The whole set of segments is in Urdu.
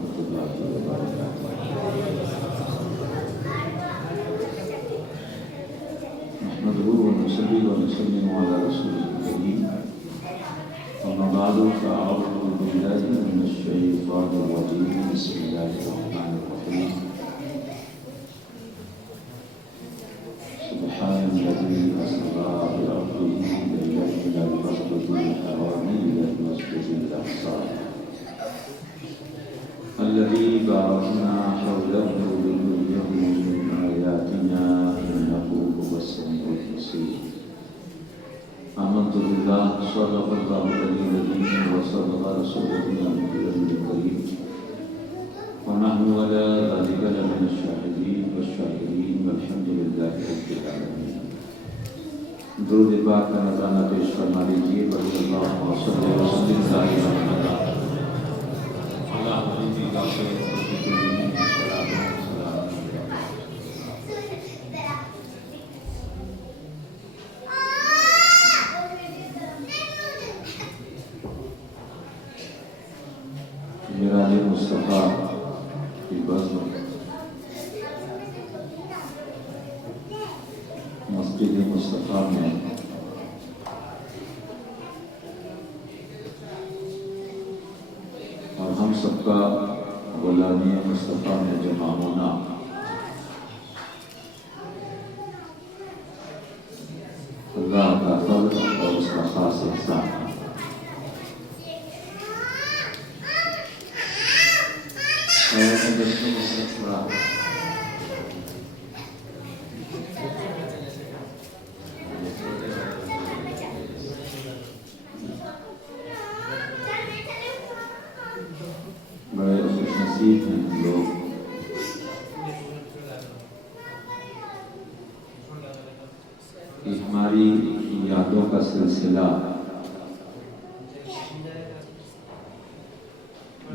ورحمۃ اللہ وبرکاتہ۔ نحمده ونصلي ونسلم على رسوله الكريم، أما بعد فأعوذ بالله من الشيطان الرجيم، بسم الله الرحمن الرحيم، سبحان الذي أسرى بعبده ليلا إلى المسجد الحرام إلى المسجد الأقصى الذي باركنا حوله لنريه من آياتنا إنه هو السميع البصير۔ آمنت بالله صدق الله العلي العظيم وصدق رسوله النبي الكريم، ونحن على ذلك لمن الشاهدين والشاكرين والحمد لله رب العالمين۔ درود پاک کا نذرانہ پیش فرما لیجیے۔ وصلی اللہ وسلم وسلم میراج مصطفیٰ کی بزم مسجد مصطفیٰ میں اور ہم سب کا غلامی مصطفیٰ میں جمع ہونا اللہ کا فضل اور اس کا خاص احسان ہے۔ بڑے خوش نصیب ہیں ہم لوگ کہ ہماری یادوں کا سلسلہ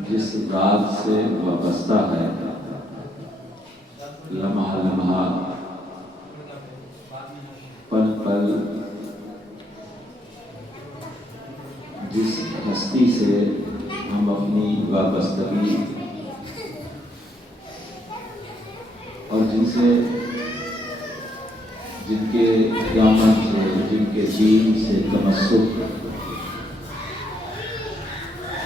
جس ذات سے وابستہ ہے، لمحہ لمحہ پل پل جس ہستی سے ہم اپنی وابستگی اور جن کے قیامت سے، جن کے دین سے تمسک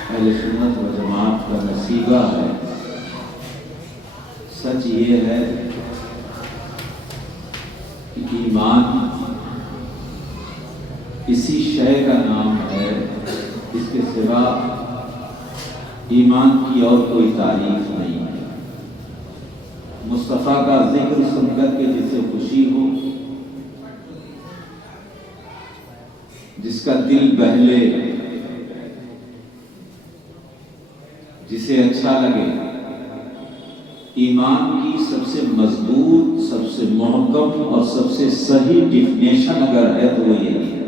اہل سنت و جماعت کا نصیبہ ہے۔ سچ یہ ہے کہ ایمان اسی شے کا نام ہے، اس کے سوا ایمان کی اور کوئی تعریف نہیں ہے۔ مصطفیٰ کا ذکر سن کر کے جسے خوشی ہو، جس کا دل بہلے، جسے اچھا لگے، ایمان کی سب سے مضبوط، سب سے محکم اور سب سے صحیح ڈیفینیشن اگر ہے تو وہ یہی ہے۔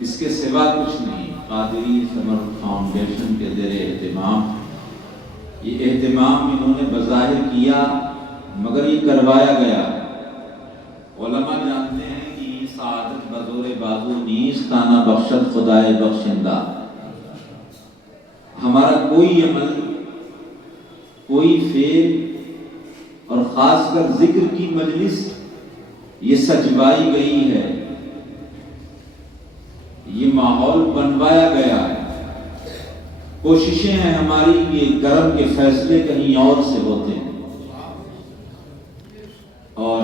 اس کے سوا کچھ نہیں۔ قادری سمر فاؤنڈیشن کے زیر اہتمام یہ اہتمام انہوں نے بظاہر کیا، مگر یہ کروایا گیا۔ علماء جانتے ہیں کہ یہ سعادت بزور بازو نیست، تانا بخشت خدائے بخشندہ۔ ہمارا کوئی عمل، کوئی فعل اور خاص کر ذکر کی مجلس یہ سجوائی گئی ہے، یہ ماحول بنوایا گیا ہے۔ کوششیں ہیں ہماری کہ کرم کے فیصلے کہیں اور سے ہوتے ہیں، اور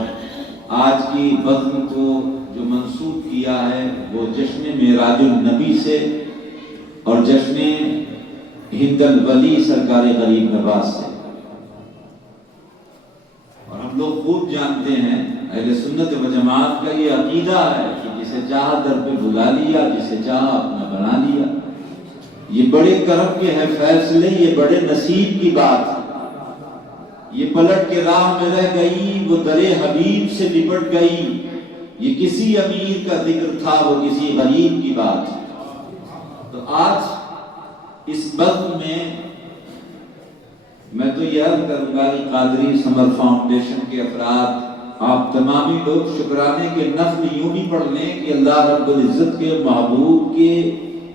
آج کی بزم کو جو منسوب کیا ہے وہ جشن معراج النبی سے اور جشن ہند الولی سرکار غریب نواز سے۔ اور ہم لوگ خوب جانتے ہیں، اہل سنت و جماعت کا یہ عقیدہ ہے کہ جسے چاہا در پہ بلا لیا، جسے چاہا اپنا بنا لیا۔ یہ بڑے کرم کے ہیں فیصلے، یہ بڑے نصیب کی بات ہے۔ یہ پلٹ کے راہ میں رہ گئی، وہ در حبیب سے لپٹ گئی۔ یہ کسی امیر کا ذکر تھا، وہ کسی غریب کی بات ہے۔ تو آج اس بزم میں تو یہ عرض کروں گا کہ قادری سمر فاؤنڈیشن کے افراد، آپ تمامی لوگ شکرانے کے نفل یوں بھی پڑھ لیں کہ اللہ رب العزت کے محبوب کے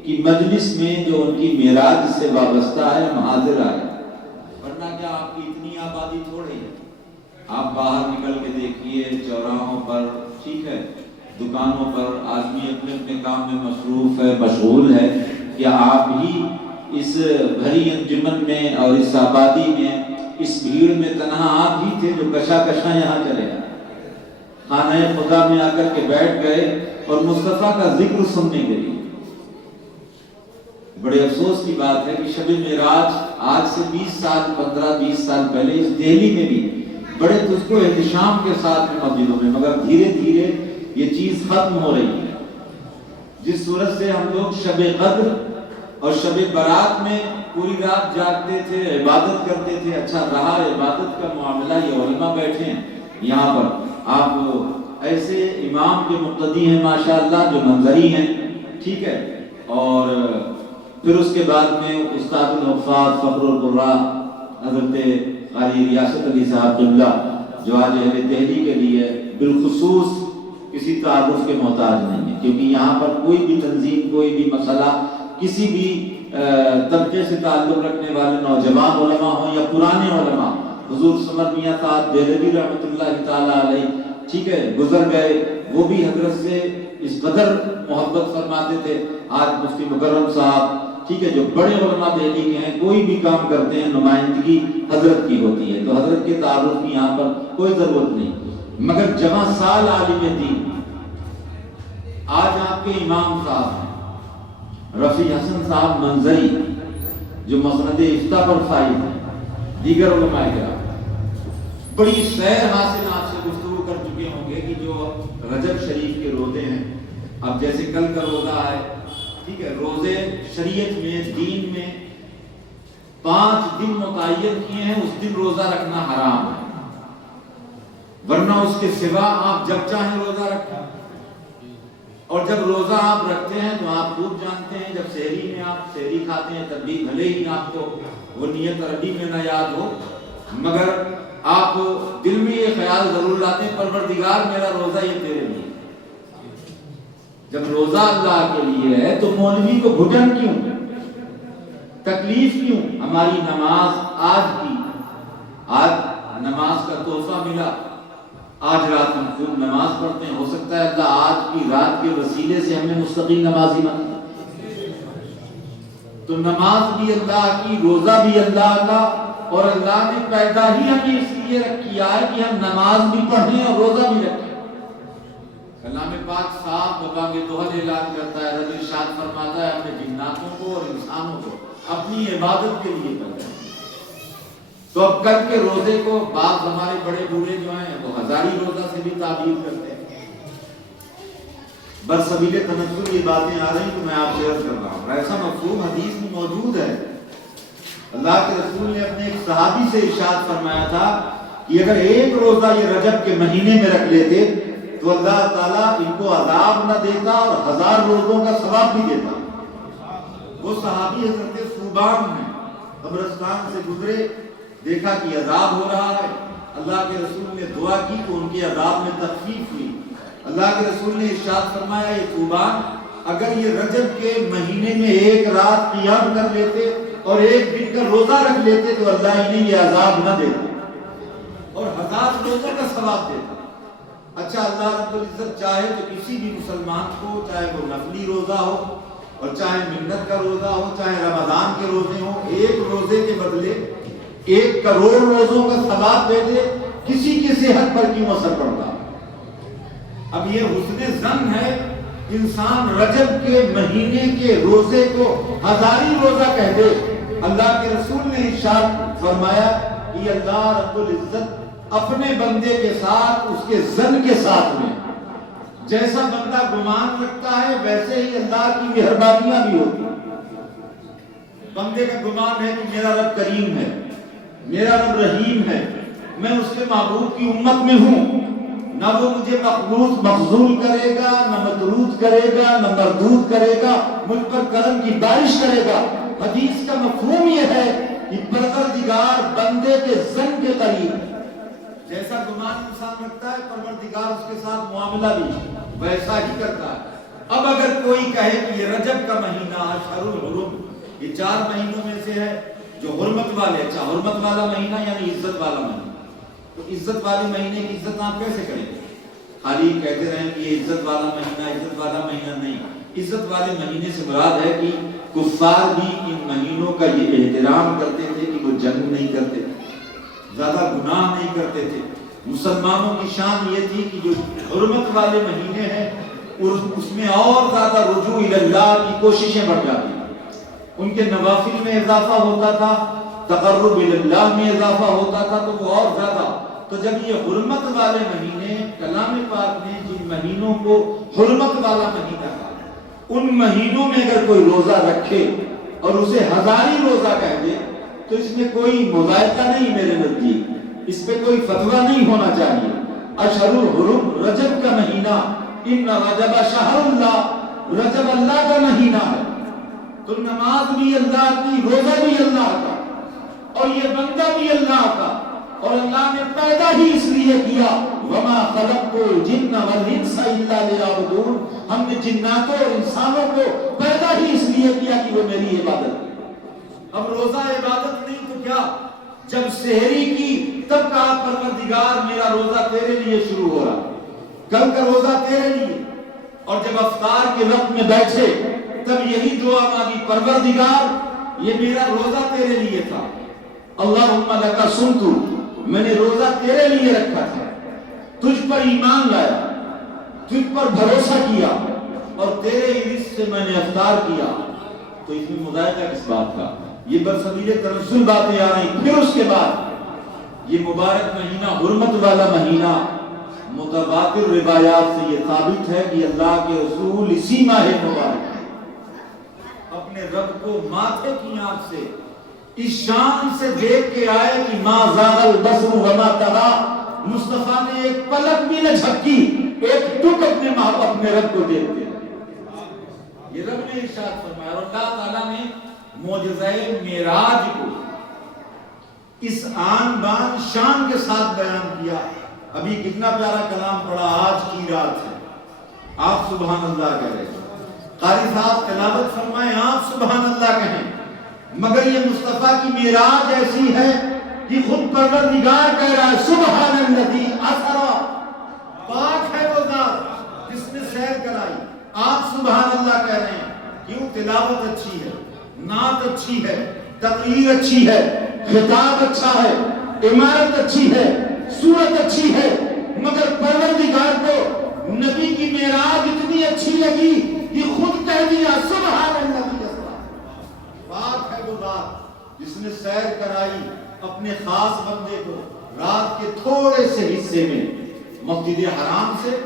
کہ مجلس میں جو ان کی معراج سے وابستہ ہے ہم حاضر آئے، ورنہ کیا آپ کی اتنی آبادی تھوڑی ہے؟ آپ باہر نکل کے دیکھیے چوراہوں پر، ٹھیک ہے، دکانوں پر آدمی اپنے اپنے کام میں مصروف ہے، مشغول ہے، کیا آپ ہی اس بھری انجمن میں اور اس آبادی میں، اس بھیڑ میں تنہا آپ ہی تھے جو کشا کشا یہاں چلے آئے، خانہ خدا میں آ کر کے بیٹھ گئے اور مصطفیٰ کا ذکر سننے کے لیے؟ بڑے افسوس کی بات ہے کہ شب معراج آج سے 15-20 سال پہلے اس دہلی میں بھی بڑے تجھ کو احتشام کے ساتھ مسجدوں میں، مگر دھیرے دھیرے یہ چیز ختم ہو رہی ہے۔ جس صورت سے ہم لوگ شب قدر اور شب برات میں پوری رات جاگتے تھے، عبادت کرتے تھے، اچھا رہا عبادت کا معاملہ، یہ علماء بیٹھے ہیں یہاں پر، آپ ایسے امام کے مقتدی ہیں ماشاءاللہ جو منظری ہیں، ٹھیک ہے، اور پھر اس کے بعد میں استاد الوفات فخر القراء حضرت قاری ریاست علی صاحب قبلہ جو آج اہل دہلی کے لیے بالخصوص کسی تعارف کے محتاج نہیں ہے، کیونکہ یہاں پر کوئی بھی تنظیم، کوئی بھی مسئلہ، کسی بھی طبقے سے تعلق رکھنے والے نوجوان علماء ہوں یا پرانے علماء، حضور سمر میاں صاحب دہلوی رحمۃ اللہ تعالیٰ علیہ، ٹھیک ہے، گزر گئے، وہ بھی حضرت سے اس قدر محبت فرماتے تھے۔ آج مفتی مکرم صاحب، ٹھیک ہے، جو بڑے علماء دہلی کے ہیں، کوئی بھی کام کرتے ہیں نمائندگی حضرت کی ہوتی ہے، تو حضرت کے تعارف کی یہاں پر کوئی ضرورت نہیں، مگر جواں سال عالم دین آج آپ کے امام صاحب ہیں رفیع حسن صاحب منظری، جو مسند افتاء پر فائز ہیں، دیگر علماء کرام، بڑی سیر حاصل آپ سے گفتگو کر چکے ہوں گے کہ جو رجب شریف کے روزے ہیں، اب جیسے کل کا روزہ ہے، ٹھیک ہے، روزے شریعت میں، دین میں 5 دن متعین کیے ہیں، اس دن روزہ رکھنا حرام ہے، ورنہ اس کے سوا آپ جب چاہیں روزہ رکھیں، اور جب روزہ آپ رکھتے ہیں تو آپ خوب جانتے ہیں، جب سحری میں آپ سحری کھاتے ہیں تب بھی بھلے ہی آپ کو وہ نیت عربی میں نہ یاد ہو، مگر آپ دل میں یہ خیال ضرور لاتے ہیں پروردگار میرا روزہ یہ تیرے لیے۔ جب روزہ اللہ کے لیے ہے تو مولوی کو گھٹن کیوں، تکلیف کیوں؟ ہماری نماز آج نماز کا تحفہ ملا، آج رات ہم خوب نماز پڑھتے ہیں، ہو سکتا ہے اللہ آج کی رات کے وسیلے سے ہمیں مستقل نمازی بنا، تو نماز بھی اللہ کی، روزہ بھی اللہ کا، اور اللہ نے پیدا ہی ہمیں اس لیے کیا ہے کہ ہم نماز بھی پڑھیں اور روزہ بھی رکھیں۔ کلام پاک صاحب ببانگ دوحل اعلان کرتا ہے، رب ارشاد فرماتا ہے، ہم نے جناتوں کو اور انسانوں کو اپنی عبادت کے لیے پیدا کیا۔ تو اب کل کے روزے کو بعض ہمارے بڑے بوڑھے جو ہیں وہ ہزاری روزہ سے بھی تعبیر کرتے ہیں۔ برسبیل تنزل یہ باتیں آ رہی تو میں آپ سے عرض کر رہا ہوں، ایسا مفہوم حدیث میں موجود ہے۔ اللہ کے رسول نے اپنے ایک صحابی سے ارشاد فرمایا تھا کہ اگر ایک روزہ یہ رجب کے مہینے میں رکھ لیتے تو اللہ تعالیٰ ان کو عذاب نہ دیتا اور 1000 روزوں کا ثواب بھی دیتا۔ وہ صحابی حضرت صوبان ہیں، قبرستان سے گزرے، دیکھا کہ عذاب ہو رہا ہے، اللہ کے رسول نے دعا کی تو ان کے عذاب میں تخفیف ہوئی۔ اللہ کے رسول نے ارشاد فرمایا، یہ صوبان اگر یہ رجب کے مہینے میں ایک رات قیام کر لیتے اور ایک دن کا روزہ رکھ لیتے تو اللہ انہیں یہ عذاب نہ دیتے اور 1000 روزوں کا ثواب دیتا۔ اچھا، اللہ رب العزت چاہے تو کسی بھی مسلمان کو، چاہے وہ نفلی روزہ ہو اور چاہے منت کا روزہ ہو، چاہے رمضان کے روزے ہوں، ایک روزے کے بدلے 1 کروڑ روزوں کا ثواب دے دے، کسی کی صحت پر کیوں اثر پڑتا؟ اب یہ حسن ظن ہے، انسان رجب کے مہینے کے روزے کو ہزاری روزہ کہہ دے۔ اللہ کے رسول نے ارشاد فرمایا کہ اللہ رب العزت اپنے بندے کے ساتھ، اس کے ظن کے ساتھ میں جیسا بندہ گمان رکھتا ہے ویسے ہی اللہ کی مہربانیاں بھی ہوتی ہیں۔ بندے کا گمان ہے کہ میرا رب کریم ہے، میرا رب رحیم ہے، میں اس کے محبوب کی امت میں ہوں، نہ وہ مجھے مخذول کرے گا، نہ مطرود کرے گا، نہ مردود کرے گا، مجھ پر کرم کی بارش کرے گا۔ حدیث کا مفہوم یہ ہے کہ پروردگار بندے کے ظن کے قریب ہے، جیسا گمان انسان رکھتا ہے پروردگار اس کے ساتھ معاملہ بھی ویسا ہی کرتا ہے۔ اب اگر کوئی کہے کہ یہ رجب کا مہینہ اشہر الحرم، یہ 4 مہینوں میں سے ہے جو حرمت والے، اچھا حرمت والا مہینہ یعنی عزت والا مہینہ، تو عزت والے مہینے کی عزت آپ کیسے کریں گے؟ خالی کہتے رہیں کہ یہ عزت والا مہینہ، عزت والا مہینہ نہیں، عزت والے مہینے سے مراد ہے کہ کفار بھی ان مہینوں کا یہ احترام کرتے تھے کہ وہ جنگ نہیں کرتے، زیادہ گناہ نہیں کرتے تھے۔ مسلمانوں کی شان یہ تھی کہ جو حرمت والے مہینے ہیں اس میں اور زیادہ رجوع اللہ کی کوششیں بڑھ جاتی ہیں، ان کے نوافل میں اضافہ ہوتا تھا، تقرب اللہ میں اضافہ ہوتا تھا، تو وہ اور زیادہ۔ تو جب یہ حرمت والے مہینے، کلام پاک نے جن مہینوں کو حرمت والا مہینہ کہا، ان مہینوں میں اگر کوئی روزہ رکھے اور اسے ہزاری روزہ کہہ دے تو اس میں کوئی مذائقہ نہیں، میرے نزدیک اس پہ کوئی فتویٰ نہیں ہونا چاہیے۔ اشہر الحرم، رجب کا مہینہ، ان رجب شہر اللہ، رجب اللہ کا مہینہ ہے، تو نماز بھی اللہ کی، روزہ بھی اللہ کا، اور یہ بندہ بھی اللہ کا، اور اللہ نے پیدا ہی اس لیے کیا، وما خلقت الجن والانس الا لیعبدون، ہم نے جناتوں اور انسانوں کو پیدا ہی اس لیے کیا کہ وہ میری عبادت کریں۔ اب روزہ عبادت نہیں تو کیا؟ جب سحری کی تب کہا پروردگار میرا روزہ تیرے لیے شروع ہو رہا، کل کا روزہ تیرے لیے، اور جب افطار کے وقت میں بیٹھے تب یہی دعا مانگی، پروردگار یہ میرا روزہ تیرے لیے تھا، اللہم لک صمت، میں نے روزہ تیرے لیے رکھا تھا، تجھ پر ایمان لایا، تجھ پر بھروسہ کیا، اور تیرے رزق سے میں نے افطار کیا، تو اس میں مذائقہ کس بات کا؟ یہ برسبیل تنزل باتیں آ رہی۔ پھر اس کے بعد یہ مبارک مہینہ، حرمت والا مہینہ، متواتر روایات سے یہ ثابت ہے کہ اللہ کے رسول اسی ماہ مبارک اپنے رب کو ماتھے کی آنکھ سے اس شان سے دیکھ کے آئے کہ ما زاغ البصر وما طغى، مصطفیٰ نے ایک پلک بھی نہ جھپکی، ایک ٹک اپنے رب کو دیکھتے ہیں۔ یہ رب نے ارشاد فرمایا، اور اللہ تعالیٰ نے معجزہ معراج کو اس آن بان شان کے ساتھ بیان کیا۔ ابھی کتنا پیارا کلام پڑھا، آج کی رات ہے، آپ سبحان اللہ کہہ رہے ہیں، قاری صاحب تلاوت فرمائیں، آپ سبحان اللہ کہیں، مگر یہ مصطفیٰ کی معراج ایسی ہے کہ خود پروردگار کہہ رہا ہے سبحان الذی اسری، پاک ہے وہ ذات جس نے سیر کرائی، آپ سبحان اللہ کہہ رہے ہیں۔ کیوں؟ تلاوت اچھی ہے، نعت اچھی ہے، تقریر اچھی ہے، خطاب اچھا ہے، عمارت اچھی ہے، صورت اچھی ہے، مگر پروردگار کو نبی کی معراج اتنی اچھی لگی کہ خود کہہ دیا سبحان الذی اسری، پاک ہے وہ ذات جس نے سیر کرائی اپنے خاص بندے کو رات کے تھوڑے سے حصے میں، مسجد حرام سے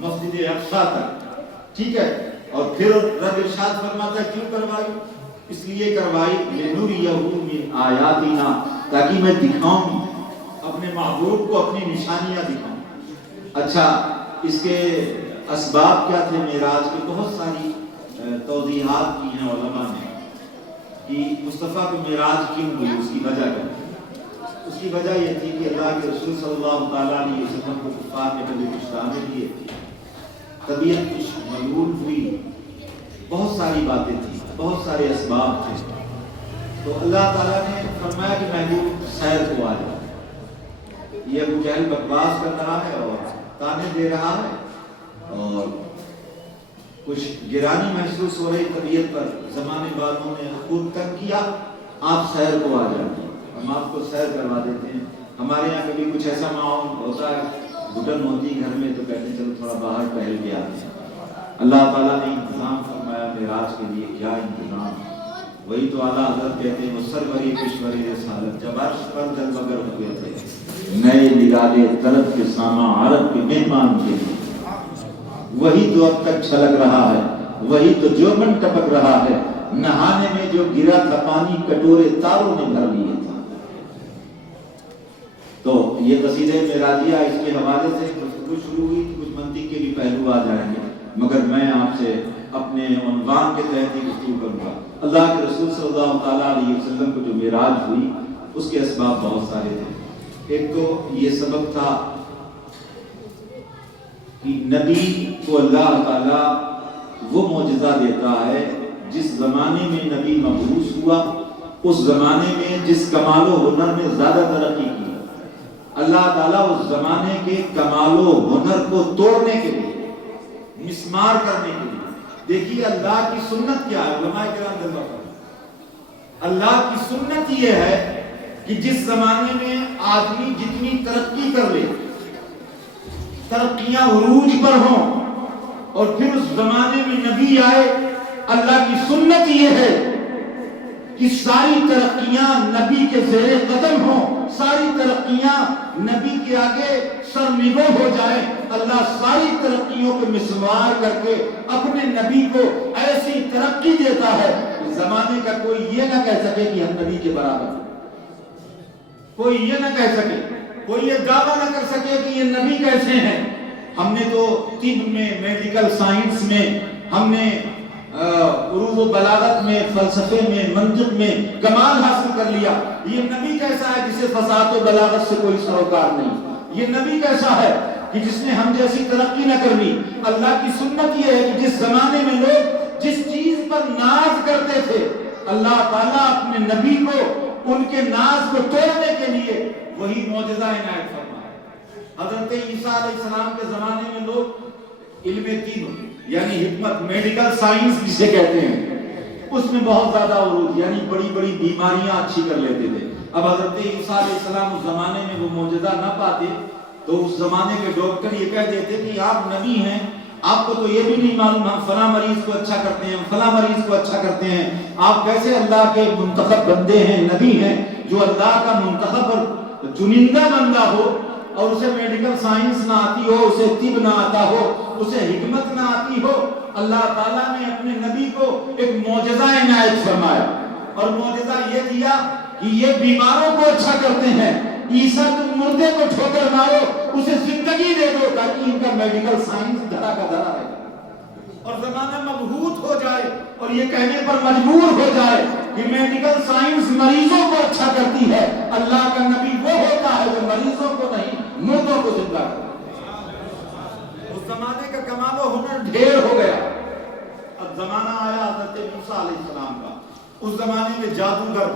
مسجد اقصی تک، ٹھیک ہے، اور پھر رب ارشاد فرماتا ہے کیوں کروائی؟ اس لیے کروائی لنُرِيَهُ مِنْ آیاتنا، تاکہ میں دکھاؤں اپنے محبوب کو اپنی نشانیاں دکھاؤں۔ اچھا، اس کے اسباب کیا تھے معراج کے؟ بہت ساری توضیحات کی ہیں علماء نے کہ مصطفیٰ کو معراج کیوں ہوئی، اس کی وجہ کیا تھی؟ اس کی وجہ یہ تھی کہ اللہ کے رسول صلی اللہ علیہ وسلم کو کفار نے کبھی کچھ دعوے دیے، طبیعت کچھ ملول ہوئی، بہت ساری باتیں تھیں، بہت سارے اسباب تھے، تو اللہ تعالیٰ نے فرمایا کہ محبوب سیر کو آ جائے۔ یہ ابو جہل بکواس کر رہا ہے اور تانے دے رہا ہے اور کچھ گرانی محسوس ہو رہی طبیعت پر، زمانے والوں نے خود تک کیا، آپ سیر کو آ جائیں، ہم آپ کو سیر کروا دیتے ہیں۔ ہمارے یہاں کبھی کچھ ایسا ماحول ہوتا ہے، گھٹن ہوتی گھر میں، تو کہتے ہیں چلو تھوڑا باہر ٹہل کے آتے ہیں۔ اللہ تعالیٰ نے انتظام فرمایا معراج کے لیے، کیا انتظام! وہی تو اعلیٰ حضرت کہتے ہیں، سروری پشوری رسالت، جب عرش پر جلوگر ہوئے تھے، نئے نرالے طلب کے ساماں عرب کے مہمان کے لیے، وہی تو اب تک چھلک رہا ہے، وہی تو جو من ٹپک رہا ہے، نہانے میں جو گرا تھا پانی کٹورے تاروں نے بھر لیے تھا۔ تو یہ قصیدہ معراجیہ، اس کے حوالے سے گفتگو شروع ہوئی، کچھ منطق کے بھی پہلو آ جائیں گے، مگر میں آپ سے اپنے عنوان کے تحت ہی گفتگو کروں گا۔ اللہ کے رسول صلی اللہ علیہ وسلم کو جو معراج ہوئی، اس کے اسباب بہت سارے تھے۔ ایک تو یہ سبب تھا کہ نبی کو اللہ تعالیٰ وہ معجزہ دیتا ہے جس زمانے میں نبی مبعوث ہوا، اس زمانے میں جس کمال و ہنر میں زیادہ ترقی کی، اللہ تعالیٰ اس زمانے کے کمال و ہنر کو توڑنے کے لیے، مسمار کرنے کے لیے، دیکھیے اللہ کی سنت کیا ہے علماء کرام دل بخیر، اللہ کی سنت یہ ہے کہ جس زمانے میں آدمی جتنی ترقی کر لے، ترقیاں عروج پر ہوں، اور پھر اس زمانے میں نبی آئے، اللہ کی سنت یہ ہے کہ ساری ترقیاں نبی کے زیر قدم ہوں، ساری ترقیاں نبی کے آگے سر نگو ہو جائیں، اللہ ساری ترقیوں کو مسمار کر کے اپنے نبی کو ایسی ترقی دیتا ہے کہ زمانے کا کوئی یہ نہ کہہ سکے کہ ہم نبی کے برابر ہیں، کوئی یہ نہ کہہ سکے، کوئی یہ دعویٰ نہ کر سکے کہ یہ نبی کیسے ہیں۔ ہم نے تو طب میں، میڈیکل سائنس میں، ہم نے عروض و بلاغت میں، فلسفے میں، منطق میں کمال حاصل کر لیا، یہ نبی کیسا ہے جسے فصاحت و بلاغت سے کوئی سروکار نہیں، یہ نبی کیسا ہے کہ جس نے ہم جیسی ترقی نہ کرنی۔ اللہ کی سنت یہ ہے کہ جس زمانے میں لوگ جس چیز پر ناز کرتے تھے، اللہ تعالیٰ اپنے نبی کو ان کے ناز کو توڑنے کے لیے وہی معجزہ عنایت فرمایا۔ حضرت عیسیٰ علیہ السلام کے زمانے میں لوگ علم طب یعنی حکمت، میڈیکل سائنس جسے کہتے ہیں، اس میں بہت زیادہ عروج، یعنی بڑی بڑی بیماریاں اچھی کر لیتے تھے۔ اب حضرت عیسیٰ علیہ السلام اس زمانے میں وہ معجزہ نہ پاتے تو اس زمانے کے ڈاکٹر یہ کہہ دیتے کہ آپ نبی ہیں، آپ کو تو یہ بھی نہیں معلوم ہم فلاں مریض کو اچھا کرتے ہیں، فلاں مریض کو اچھا کرتے ہیں، آپ کیسے اللہ کے منتخب بندے ہیں، نبی ہیں، جو اللہ کا منتخب اور چنندہ بندہ ہو اور اسے میڈیکل سائنس نہ آتی ہو، اسے طب نہ آتا ہو، اسے حکمت نہ آتی ہو۔ اللہ تعالیٰ نے اپنے نبی کو ایک معجزہ عنایت فرمایا، اور معجزہ یہ دیا کہ یہ بیماروں کو اچھا کرتے ہیں، عیسیٰ تم مردے کو ٹھوکر مارو، اسے زندگی دے دو تاکہ ان کا میڈیکل سائنس دھڑا کا دھڑا رہے اور زمانہ مبہوت ہو جائے، اور یہ کہنے پر مجبور ہو جائے کہ میڈیکل سائنس مریضوں کو اچھا کرتی ہے، اللہ کا نبی وہ ہوتا ہے جو مریضوں کو نہیں مردوں کو زندہ کرتا ہے۔ اس زمانے کا کمال و ہنر ڈھیر ہو گیا۔ اب زمانہ آیا حضرت موسیٰ علیہ السلام کا، اس زمانے میں جادوگر،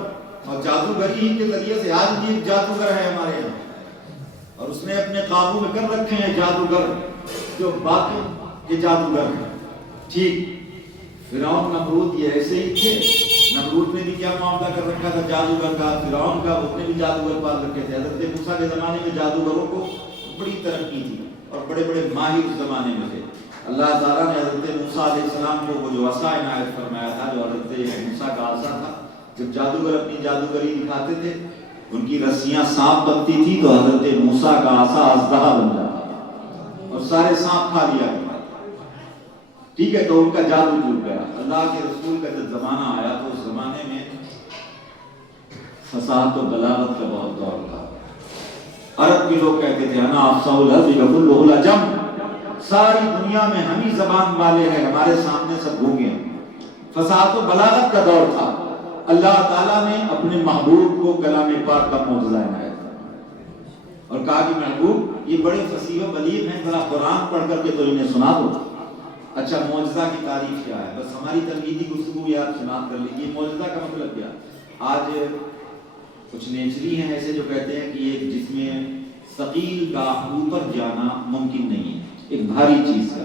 اور جادوگری ہی کے ذریعے سے آج بھی ایک جادوگر ہے ہمارے یہاں، اور اس نے اپنے قابو میں کر رکھے ہیں جادوگر جو باقی کے جادوگر ہیں۔ ٹھیک فرعون نمرود یہ ایسے ہی تھے، نمرود نے بھی کیا معاملہ کر رکھا تھا جادوگر کا، فرعون کا، اس نے بھی جادوگر پال رکھے تھے۔ حضرت موسیٰ کے زمانے میں جادوگروں کو بڑی ترقی تھی اور بڑے بڑے ماہر اس زمانے میں تھے۔ اللہ تعالیٰ نے حضرت موسیٰ علیہ السلام کو وہ جو عصا عنایت فرمایا تھا، جو حضرت موسیٰ کا عصا تھا، جب جادوگر اپنی جادوگری دکھاتے تھے ان کی رسیاں سانپ بنتی تھی تو حضرت موسیٰ کا عصا اژدہا بن جاتا اور سارے سانپ کھا لیا کرتا۔ ٹھیک ہے، تو ان کا جادو ٹوٹ گیا۔ اللہ کے رسول کا جب زمانہ آیا تو اس زمانے میں فصاحت و بلاغت کا بہت دور تھا۔ عرب کے لوگ کہتے تھے انا افصح العرب کلہ العجم، ساری دنیا میں ہم ہی زبان والے ہیں، ہمارے سامنے سب گونگے ہیں۔ فصاحت و بلاغت کا دور تھا۔ اللہ تعالیٰ نے اپنے محبوب کو کلام پاک کا معجزہ عنایت کیا اور کہا کہ محبوب یہ بڑے فصیح و بلیغ ہیں، ذرا قرآن پڑھ کر کے تو انہیں سنا دو۔ اچھا معجزہ کی تعریف کیا ہے؟ بس ہماری تنقیدی گفتگو یا آپ سماعت کر لیجیے۔ معجزہ کا مطلب کیا؟ آج کچھ نیچری ہیں ایسے جو کہتے ہیں کہ ایک جس میں ثقیل کا اوپر جانا ممکن نہیں ہے، ایک بھاری چیز کا،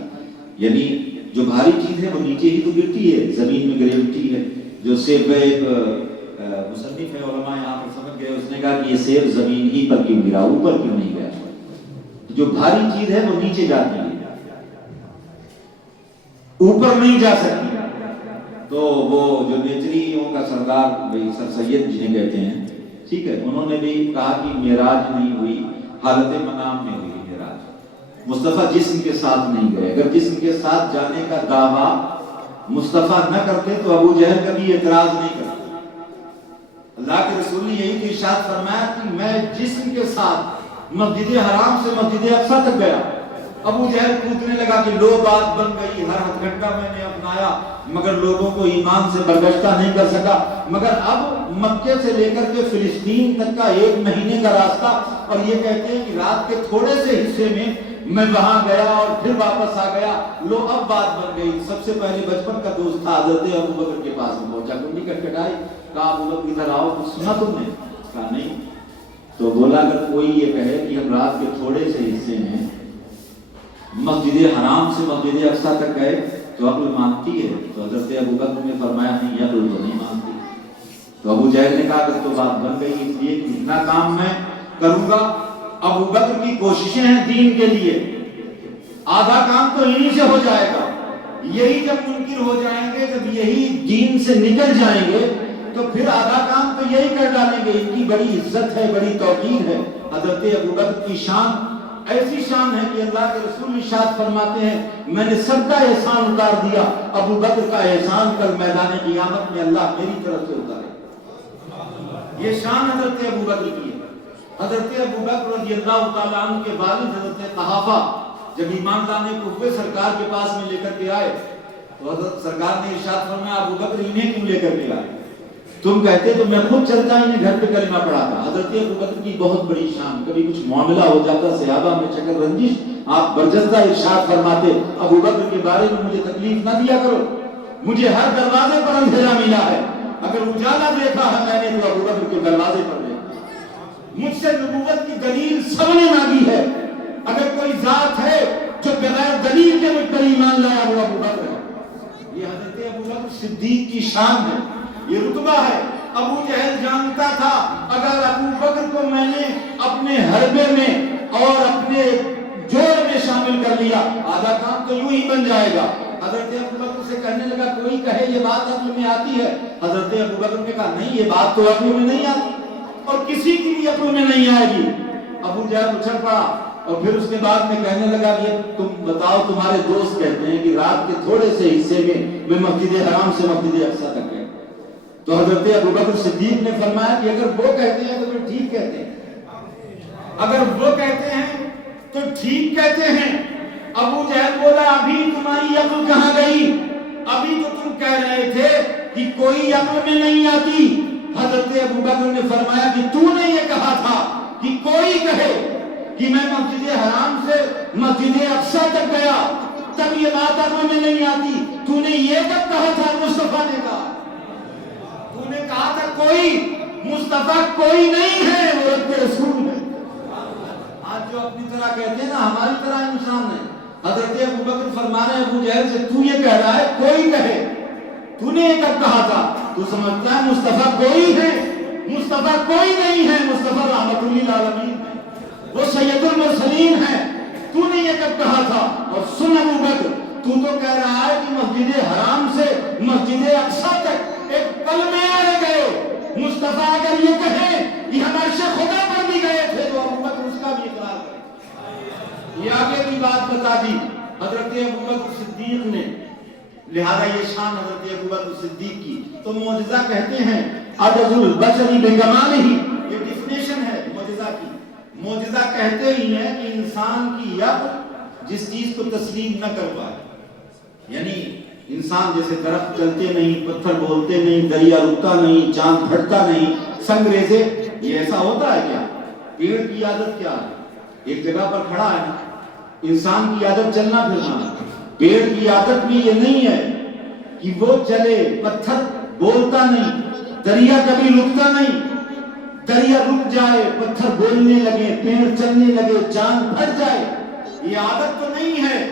یعنی جو بھاری چیز ہے وہ نیچے ہی تو گرتی ہے، زمین میں گریوٹی ہے۔ جو سیب کا ایک مصنف ہے، علماء یہاں پر سمجھ گئے، اس نے کہا کہ یہ سیب زمین ہی پر کیوں گرا، اوپر کیوں نہیں گیا؟ جو بھاری چیز ہے وہ نیچے جاتی ہے، اوپر نہیں جا سکتی۔ تو وہ جو نیچریوں کا سردار بھائی سر سید جنہیں کہتے ہیں، ٹھیک ہے، انہوں نے بھی کہا کہ معراج نہیں ہوئی، حالت منام میں ہوئی معراج۔ مصطفیٰ جسم کے ساتھ نہیں گئے، اگر جسم کے ساتھ جانے کا دعویٰ مصطفیٰ نہ کرتے تو ابو جہل کبھی اعتراض نہیں کرتے۔ اللہ کے رسول نے یہی ارشاد فرمایا کہ میں جسم کے ساتھ مسجد حرام سے مسجد اقصی تک گیا۔ ابو جہل پوچھنے لگا کہ لو بات بن گئی، ہر ہتھ گھنٹہ میں نے اپنایا مگر لوگوں کو ایمان سے برگشتہ نہیں کر سکا۔ مگر اب مکے سے لے کر کے فلسطین تک کا 1 مہینے کا راستہ، اور یہ کہتے ہیں کہ رات کے تھوڑے سے حصے میں میں وہاں گیا اور پھر واپس آ گیا، لو اب بات بن گئی۔ سب سے پہلے بچپن کا دوست تھا حضرت ابو بکر کے پاس پہنچا، کنڈی کٹکھٹائی، کہا ابو بکر ادھر آؤ، کچھ سنا تم نے؟ کہا نہیں۔ تو بولا اگر کوئی یہ کہے کہ ہم رات کے تھوڑے سے حصے میں مسجد حرام سے مسجد اقصیٰ تک گئے تو عقل مانتی ہے؟ تو حضرت ابو بکر نے فرمایا نہیں، عقل تو نہیں مانتی۔ تو ابو جہل نے کہا کہ تو بات بن گئی، اس لیے اتنا کام میں کروں گا۔ ابو بکر کی کوششیں ہیں دین کے لیے، آدھا کام تو انہی سے ہو جائے گا۔ یہی جب منکر ہو جائیں گے، جب یہی دین سے نکل جائیں گے تو پھر آدھا کام تو یہی کر ڈالیں گے۔ ان کی بڑی عزت ہے، بڑی توقیر ہے۔ حضرت ابو بکر کی شان ایسی شان ہے کہ اللہ کے رسول ارشاد فرماتے ہیں میں نے سب کا احسان اتار دیا، ابو بکر کا احسان کل میدان قیامت میں اللہ میری طرف سے اتارے۔ یہ شان حضرت ابو بکر کی ہے۔ حضرت ابو بکر رضی اللہ تعالیٰ عنہ کے والد حضرت قحافہ جب ایمان لانے کو ہوئے سرکار کے پاس میں لے کر کے آئے تو حضرت سرکار نے ارشاد فرمایا ابو بکر انہیں کیوں لے کر کے آئے؟ تم کہتے تو میں خود چلتا انہیں گھر پہ کلمہ پڑھاتا۔ حضرت ابو بکر کی بہت بڑی شان، کبھی کچھ معاملہ ہو جاتا صحابہ میں چکر رنجش، آپ برجستہ ارشاد فرماتے ابو بکر کے بارے میں مجھے تکلیف نہ دیا کرو، مجھے ہر دروازے پر اندھیرا ملا ہے، اگر اجالا دیکھا ہے میں نے تو ابو بکر کے دروازے پر دیکھا۔ مجھ سے نبوت کی دلیل سب نے مانگی ہے، اگر کوئی ذات ہے جو بغیر دلیل کے مجھ پر ایمان لایا وہ ابو بکر ہے۔ یہ حضرت ابو بکر صدیق کی شان ہے، یہ رتبہ ہے۔ ابو جہل جانتا تھا اگر ابو بکر کو میں نے اپنے حربے میں اور اپنے جوڑ میں شامل کر لیا آدھا کام تو یوں ہی بن جائے گا۔ حضرت ابو بکر سے کہنے لگا کوئی کہے یہ بات عقل میں آتی ہے؟ حضرت ابو بکر نے کہا نہیں، یہ بات تو عقل میں نہیں آتی اور کسی کی بھی عقل میں نہیں آئے گی۔ ابو جہل اچھل پڑا اور پھر اس کے بعد میں کہنے لگا یہ تم بتاؤ تمہارے دوست کہتے ہیں کہ رات کے تھوڑے سے حصے میں مسجد حرام سے مسجد اقصیٰ تک گئے۔ تو حضرت ابو بکر صدیق نے فرمایا کہ اگر وہ کہتے ہیں تو پھر ٹھیک کہتے ہیں، اگر وہ کہتے ہیں تو ٹھیک کہتے ہیں۔ ابو جہل بولا ابھی تمہاری عقل کہاں گئی؟ ابھی تو تم کہہ رہے تھے کہ کوئی عقل میں نہیں آتی۔ حضرت ابو بکر نے فرمایا کہ تو نے یہ کہا تھا کہ کوئی کہے کہ میں مسجد حرام سے مسجد اقصیٰ تک گیا تب یہ بات عقل میں نہیں آتی۔ تو نے یہ کب کہا تھا؟ مصطفیٰ نے کہا، تو نے کہا تھا کوئی مصطفیٰ کوئی نہیں ہے، وہ رب رسول ہے۔ آج جو اپنی طرح کہتے ہیں نا ہماری طرح انسان ہے۔ حضرت ابو بکر فرما رہے ہیں ابو جہل سے تو یہ کہہ رہا ہے کوئی کہے، تو نے یہ کب کہا تھا؟ تو سمجھتا ہے مصطفیٰ کوئی ہے، مصطفیٰ کوئی نہیں ہے، مصطفیٰ رحمت للعالمین ہے، وہ سید المرسلین ہے، تو نے یہ کب کہا تھا؟ اور سن ابو بکر تو کہہ رہا ہے کہ مسجد حرام سے مسجد اقصیٰ تک ایک پل میں آئے گئے۔ مصطفیٰ اگر یہ کہے کہ ہم عرش خدا پر بھی گئے تھے تو ابو بکر اس کا بھی اقرار کرے۔ یہ آگے کی بات بتا دی حضرت ابو بکر صدیق نے، لہذا یہ شان حضرت ابو بکر صدیق کی۔ تو معجزہ کہتے ہیں عجز البشر بکمالہ، یہ ڈیفینیشن ہے معجزہ کی۔ معجزہ کہتے ہی ہیں کہ انسان کی عقل جس چیز کو تسلیم نہ کر پائے، یعنی انسان جیسے درخت چلتے نہیں، پتھر بولتے نہیں، دریا رکتا نہیں، چاند پھٹتا نہیں، سنگریزے، یہ ایسا ہوتا ہے کیا؟ پیڑ کی عادت کیا ہے؟ ایک جگہ پر کھڑا ہے۔ انسان کی عادت چلنا پھرنا ہے، پیڑ کی عادت بھی یہ نہیں ہے کہ وہ چلے، پتھر بولتا نہیں، دریا کبھی رکتا نہیں، دریا رک جائے، پتھر بولنے لگے، پیڑ چلنے لگے، چاند پھٹ جائے، یہ عادت تو نہیں ہے۔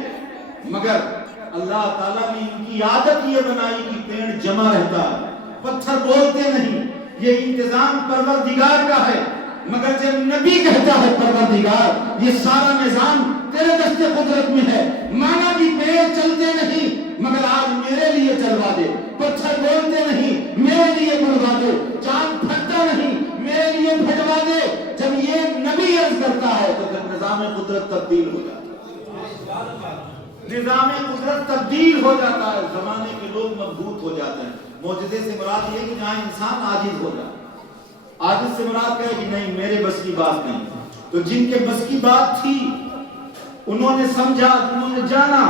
مگر اللہ تعالیٰ نے ان کی عادت یہ بنائی کہ پیڑ جمع رہتا ہے، پتھر بولتے نہیں، یہ انتظام پروردگار کا ہے۔ مگر جب نبی کہتا ہے پروردگار یہ سارا نظام تیرے دست قدرت میں ہے، مانا کہ پیڑ چلتے نہیں مگر آج میرے لیے چلوا دے، پتھر بولتے نہیں میرے لیے بلوا دے، چاند پھٹتا نہیں میرے لیے پھٹوا دے، جب یہ نبی عرض کرتا ہے تو پھر نظام قدرت تبدیل ہو جاتا ہے، نظام قدرت تبدیل ہو جاتا ہے، زمانے کے لوگ مضبوط ہو جاتے ہیں۔ معجزے سے مراد یہ کہ جہاں انسان عاجز ہو جائے، عاجز سے مراد کہے کہ نہیں میرے بس کی بات نہیں، تو جن کے بس کی بات تھی انہوں نے سمجھا، انہوں نے جانا،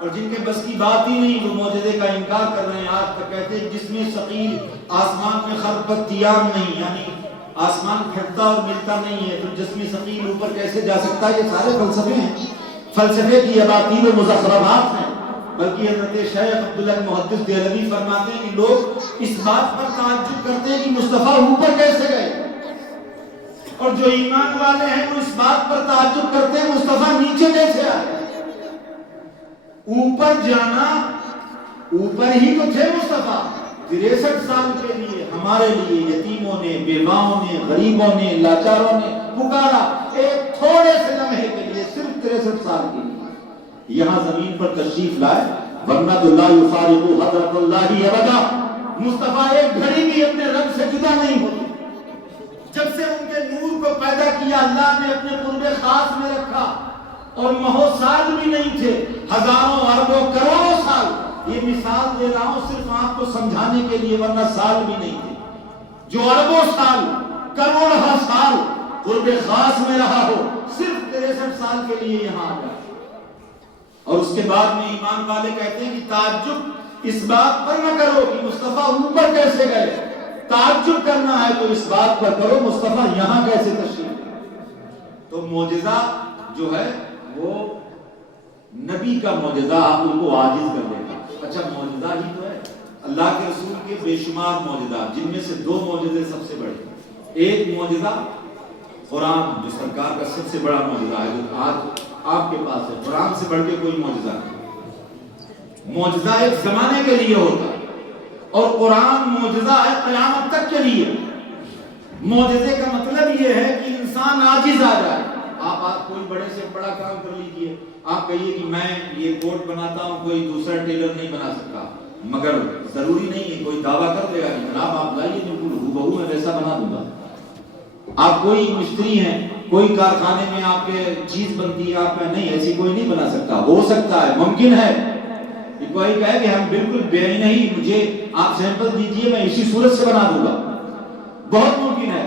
اور جن کے بس کی بات ہی نہیں وہ معجزے کا انکار کر رہے ہیں۔ آج تک کہتے ہیں جس میں ثقیل آسمان میں خربت تیام نہیں، یعنی آسمان پھٹتا اور ملتا نہیں ہے تو جسم ثقیل اوپر کیسے جا سکتا ہے؟ یہ سارے فلسفے ہیں، فلسفے کی اباطیل و مزخرفات ہیں، بلکہ حضرت شیخ عبداللہ محدث دہلوی فرماتے ہیں کہ لوگ اس بات پر تعجب کرتے ہیں کہ مصطفیٰ اوپر کیسے گئے، اور جو ایمان والے ہیں وہ اس بات پر تعجب کرتے ہیں مصطفیٰ نیچے کیسے آئے۔ اوپر جانا، اوپر ہی تو تھے مصطفیٰ 63 سال کے لیے ہمارے لیے یتیموں نے، بیواؤں نے، غریبوں نے، لاچاروں نے پکارا ایک تھوڑے سے لمحے کے لیے، صرف 63 سال کے لیے یہاں زمین پر تشریف لائے، ورنہ تو لا یفارق حضرت اللہ ابدا، مصطفیٰ ایک گھڑی بھی اپنے رب سے جدا نہیں ہوتے۔ جب سے ان کے نور کو پیدا کیا اللہ نے اپنے قرب خاص میں رکھا، اور مہو سال بھی نہیں تھے، ہزاروں اربوں کروڑوں سال، یہ مثال دے رہا ہوں صرف آپ کو سمجھانے کے لیے، ورنہ سال بھی نہیں تھے۔ جو اربوں سال، کروڑوں سال قرب خاص میں رہا ہو، صرف 63 سال کے لیے یہاں آیا، اور اس کے بعد میں ایمان والے کہتے ہیں کہ تعجب اس بات پر نہ کرو کہ مصطفیٰ اوپر کیسے گئے، تعجب کرنا ہے تو اس بات پر کرو مصطفیٰ یہاں کیسے تشریف۔ تو معجزہ جو ہے وہ نبی کا معجزہ آپ ان کو عاجز کر دے گا۔ اچھا معجزہ ہی تو ہے، اللہ کے رسول کے بے شمار معجزات، جن میں سے 2 معجزے سب سے بڑے۔ ایک معجزہ قرآن جو سرکار کا سب سے بڑا معجزہ ہے، جو آج آپ کے پاس ہے، قرآن سے بڑھ کے کوئی معجزہ نہیں۔ معجزہ ایک زمانے کے لیے ہوتا ہے، اور قرآن معجزہ ہے قیامت تک کے لیے۔ معجزے کا مطلب یہ ہے کہ انسان عاجز آ جائے۔ آپ کوئی بڑے سے بڑا کام کر لیجئے، آپ کہیے کہ میں یہ کوٹ بناتا ہوں، کوئی دوسرا ٹیلر نہیں بنا سکتا، مگر ضروری نہیں ہے، کوئی دعویٰ کر دے گا کہ جناب آپ لائیے بالکل ہو میں ویسا بنا دوں گا۔ آپ کوئی مستری ہیں، کوئی کارخانے میں آپ کے چیز بنتی ہے، آپ میں نہیں، ایسی کوئی نہیں بنا سکتا۔ ہو سکتا ہے، ممکن ہے، کوئی کہے کہ ہم بالکل بے نہیں، مجھے آپ سیمپل دیجئے میں اسی صورت سے بنا دوں گا، بہت ممکن ہے۔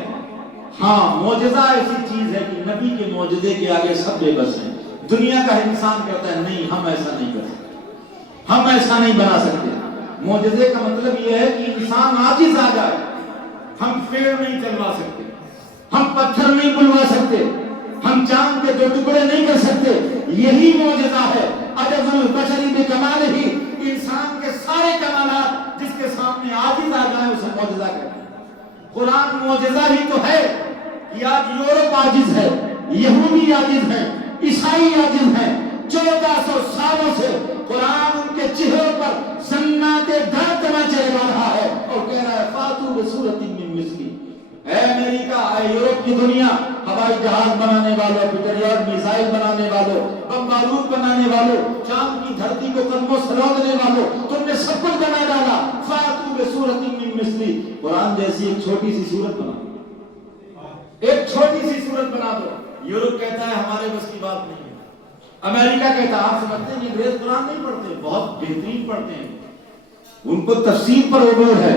ہاں معجزہ ایسی چیز ہے کہ نبی کے معجزے کے آگے سب بے بس ہیں۔ دنیا کا انسان کہتا ہے نہیں ہم ایسا نہیں کر سکتے، ہم ایسا نہیں بنا سکتے۔ معجزے کا مطلب یہ ہے کہ انسان عاجز آ جائے، ہم پیڑ نہیں چلوا سکتے، ہم پتھر نہیں بلوا سکتے، ہم چاند کے 2 ٹکڑے نہیں کر سکتے، یہی معجزہ ہے۔ عجز البشری بکمالہ، انسان کے سارے کمالات جس کے سامنے عاجز آ جائے اسے معجزہ کہتے ہیں۔ قرآن معجزہ ہی تو ہے کہ آج یورپ عاجز ہے، یہودی عاجز ہیں، عیسائی عاجز ہیں۔ 1400 سالوں سے قرآن ان کے چہروں پر زنات درد تماچے لگا رہا ہے اور کہہ رہا ہے فاتو بسورۃ من مثلی۔ اے امریکہ، اے یورپ کی دنیا، ہوائی جہاز بنانے والوں، پیٹریاٹ میزائل بنانے والوں، بم بارود بنانے والوں، چاند کی دھرتی کو قدموں سے روکنے والوں، تم نے سب کچھ بنا ڈالا، فاتو بسورۃ من مثلی، قرآن جیسی ایک چھوٹی سی سورت بنا دو، ایک چھوٹی سی سورت بنا دو۔ یورپ کہتا ہے ہمارے بس کی بات نہیں ہے، امریکہ کہتا ہے، آپ سمجھتے ہیں کہ انگریز قرآن نہیں پڑھتے، بہت بہترین پڑھتے ہیں، ان کو تفسیر پر عبور ہے،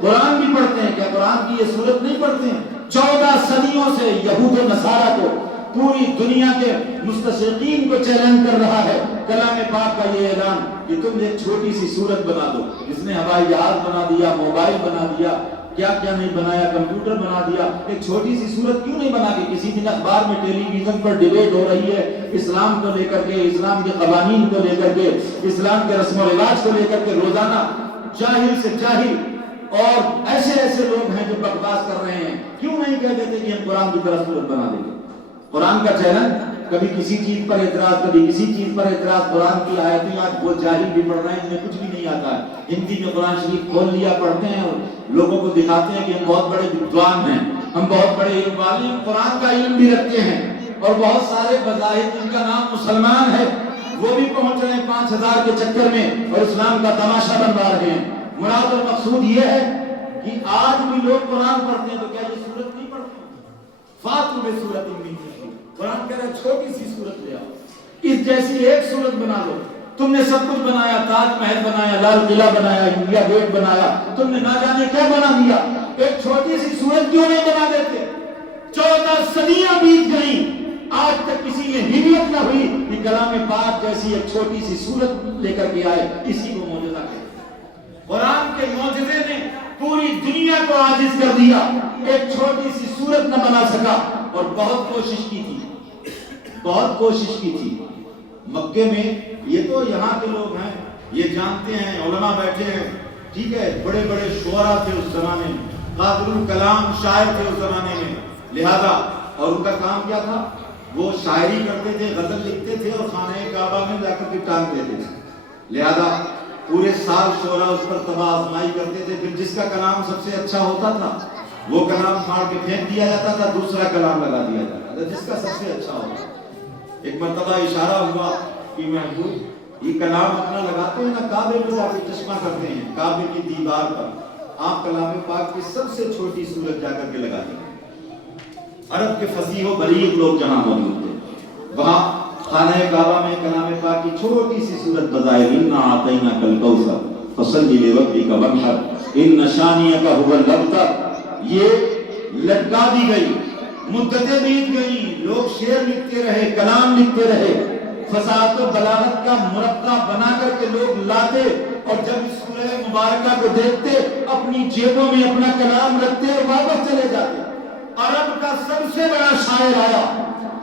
قرآن بھی پڑھتے ہیں، کیا قرآن کی یہ سورت نہیں پڑھتے ہیں؟ 14 صدیوں سے یہود و نصارہ کو، پوری دنیا کے مستشرقین کو چیلنج کر رہا ہے کلام پاک کا یہ اعلان کہ تم ایک چھوٹی سی سورت بنا دو۔ جس نے ہوائی جہاز بنا دیا، موبائل بنا دیا، کیا کیا نہیں بنایا، کمپیوٹر بنا دیا، ایک چھوٹی سی سورت کیوں نہیں بنا کے؟ کسی دن اخبار میں ٹیلی ویژن پر ڈیبیٹ ہو رہی ہے اسلام کو لے کر کے، اسلام کے قوانین کو لے کر کے، اسلام کے رسم و رواج کو لے کر کے، روزانہ جاہل سے جاہل اور ایسے ایسے لوگ ہیں جو بکواس کر رہے ہیں، کیوں نہیں کہہ دیتے کہ ہم قرآن کی طرح صورت بنا دیں گے؟ قرآن کا چیلنج، کبھی کسی چیز پر اعتراض، کبھی کسی چیز پر اعتراض۔ قرآن کی آیتیں آج وہ جاہل بھی پڑھ رہے ہیں جنہیں کچھ بھی نہیں آتا ہے، ہندی میں قرآن شریف کھول لیا، پڑھتے ہیں اور لوگوں کو دکھاتے ہیں کہ ہم بہت بڑے وِدوان ہیں، ہم بہت بڑے علم والے ہیں، قرآن کا علم بھی رکھتے ہیں، اور بہت سارے بظاہر جن کا نام مسلمان ہے وہ بھی پہنچ رہے ہیں 5000 کے چکر میں اور اسلام کا تماشا بنوا رہے ہیں۔ مراد اور مقصود یہ ہے کہ آج بھی لوگ قرآن پڑھتے ہیں تو کیا یہ سورت نہیں پڑھتے؟ فاتو بسورۃ من مثلی، قرآن کہہ رہا ہے چھوٹی سی سورت لے آؤ، اس جیسی ایک سورت بنا دو۔ تم نے سب کچھ بنایا، تاج محل بنایا، لال قلعہ بنایا، انڈیا گیٹ بنایا، تم نے نہ جانے کیا بنا دیا، ایک چھوٹی سی سورت کیوں نہیں بنا دیتے؟ 14 صدیاں بیت گئیں، آج تک کسی میں ہمت نہ ہوئی کہ کلام پاک جیسی ایک چھوٹی سی سورت لے کر کے آئے، اسی کو معجزہ کہتے ہیں۔ قرآن کے معجزے نے پوری دنیا کو عاجز کر دیا، ایک چھوٹی سی سورت نہ بنا سکا، اور بہت کوشش کی تھی، بہت کوشش کی تھی، مکے میں یہ تو یہاں کے لوگ ہیں، یہ جانتے ہیں، علماء بیٹھے ہیں، ٹھیک ہے، بڑے بڑے شعراء تھے اس زمانے میں، قادر الکلام شاعر تھے اس زمانے میں، لہذا اور ان کا کام کیا تھا؟ وہ شاعری کرتے تھے، غزل لکھتے تھے اور خانہ کعبہ میں جا کر کے ٹانگ دیتے تھے، لہذا پورے سال شعراء اس پر تباہ آزمائی کرتے تھے، پھر جس کا کلام سب سے اچھا ہوتا تھا وہ کلام پھاڑ کے پھینک دیا جاتا تھا، دوسرا کلام لگا دیا جاتا تھا جس کا سب سے اچھا ہوتا۔ ایک مرتبہ اشارہ ہوا کہ محبوب یہ کلام اپنا لگاتے ہیں نا، کعبے میں جا کے چشمہ کرتے ہیں، کعبے کی دیوار پر آپ کلام پاک کی سب سے چھوٹی صورت جا کر کے لگا دیں۔ عرب کے فصیح و بلیغ لوگ جہاں موجود تھے وہاں خانہ کعبہ میں کلام پاک کی چھوٹی سی صورت بظاہر انا اعطیناک الکوثر فصل لربک وانحر ان شانئک هو الابتر یہ لٹکا دی گئی، مدتیں بیت گئی، لوگ شعر لکھتے رہے، کلام لکھتے رہے، فصاحت و بلاغت کا مرقع بنا کر کے لوگ لاتے، اور جب اس سورہ مبارکہ کو دیکھتے اپنی جیبوں میں اپنا کلام رکھتے اور واپس چلے جاتے۔ عرب کا سب سے بڑا شاعر آیا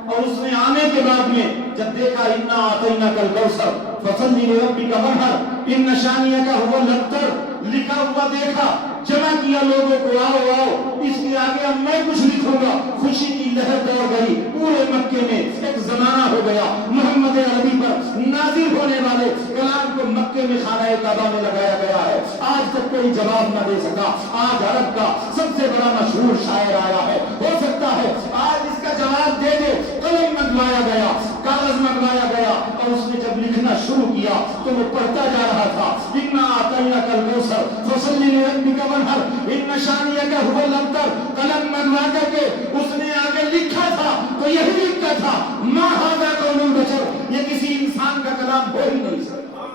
اور اس نے آنے کے بعد میں جب دیکھا انا اعطیناک الکوثر فصل لربک وانحر ان شانئک هو الابتر لکھا ہوا دیکھا، جمع کیا لوگوں کو، آؤ آؤ اس کے آگے اب میں کچھ لکھوں گا۔ خوشی کی لہر دوڑ گئی پورے مکے میں، ایک زمانہ ہو گیا محمد عربی پر نازل ہونے والے کلام کو مکے میں خانہ کعبہ میں لگایا گیا ہے، آج تک کوئی جواب نہ دے سکا۔ آج عرب کا سب سے بڑا مشہور شاعر آیا ہے، ہو سکتا ہے آج اس کا جواب دے دے۔ قلم منگوایا گیا، کاغذ منگوایا گیا، اور اس نے جب لکھنا شروع کیا تو وہ پڑھتا جا رہا تھا انا اعطیناک الکوثر فصل لربک وانحر ان شانئک هو الابتر۔ قلم منگوا کر کے اس نے آگے لکھا تھا تو یہی لکھا تھا ما ھذا قول البشر، یہ کسی انسان کا کلام ہو ہی نہیں سکتا۔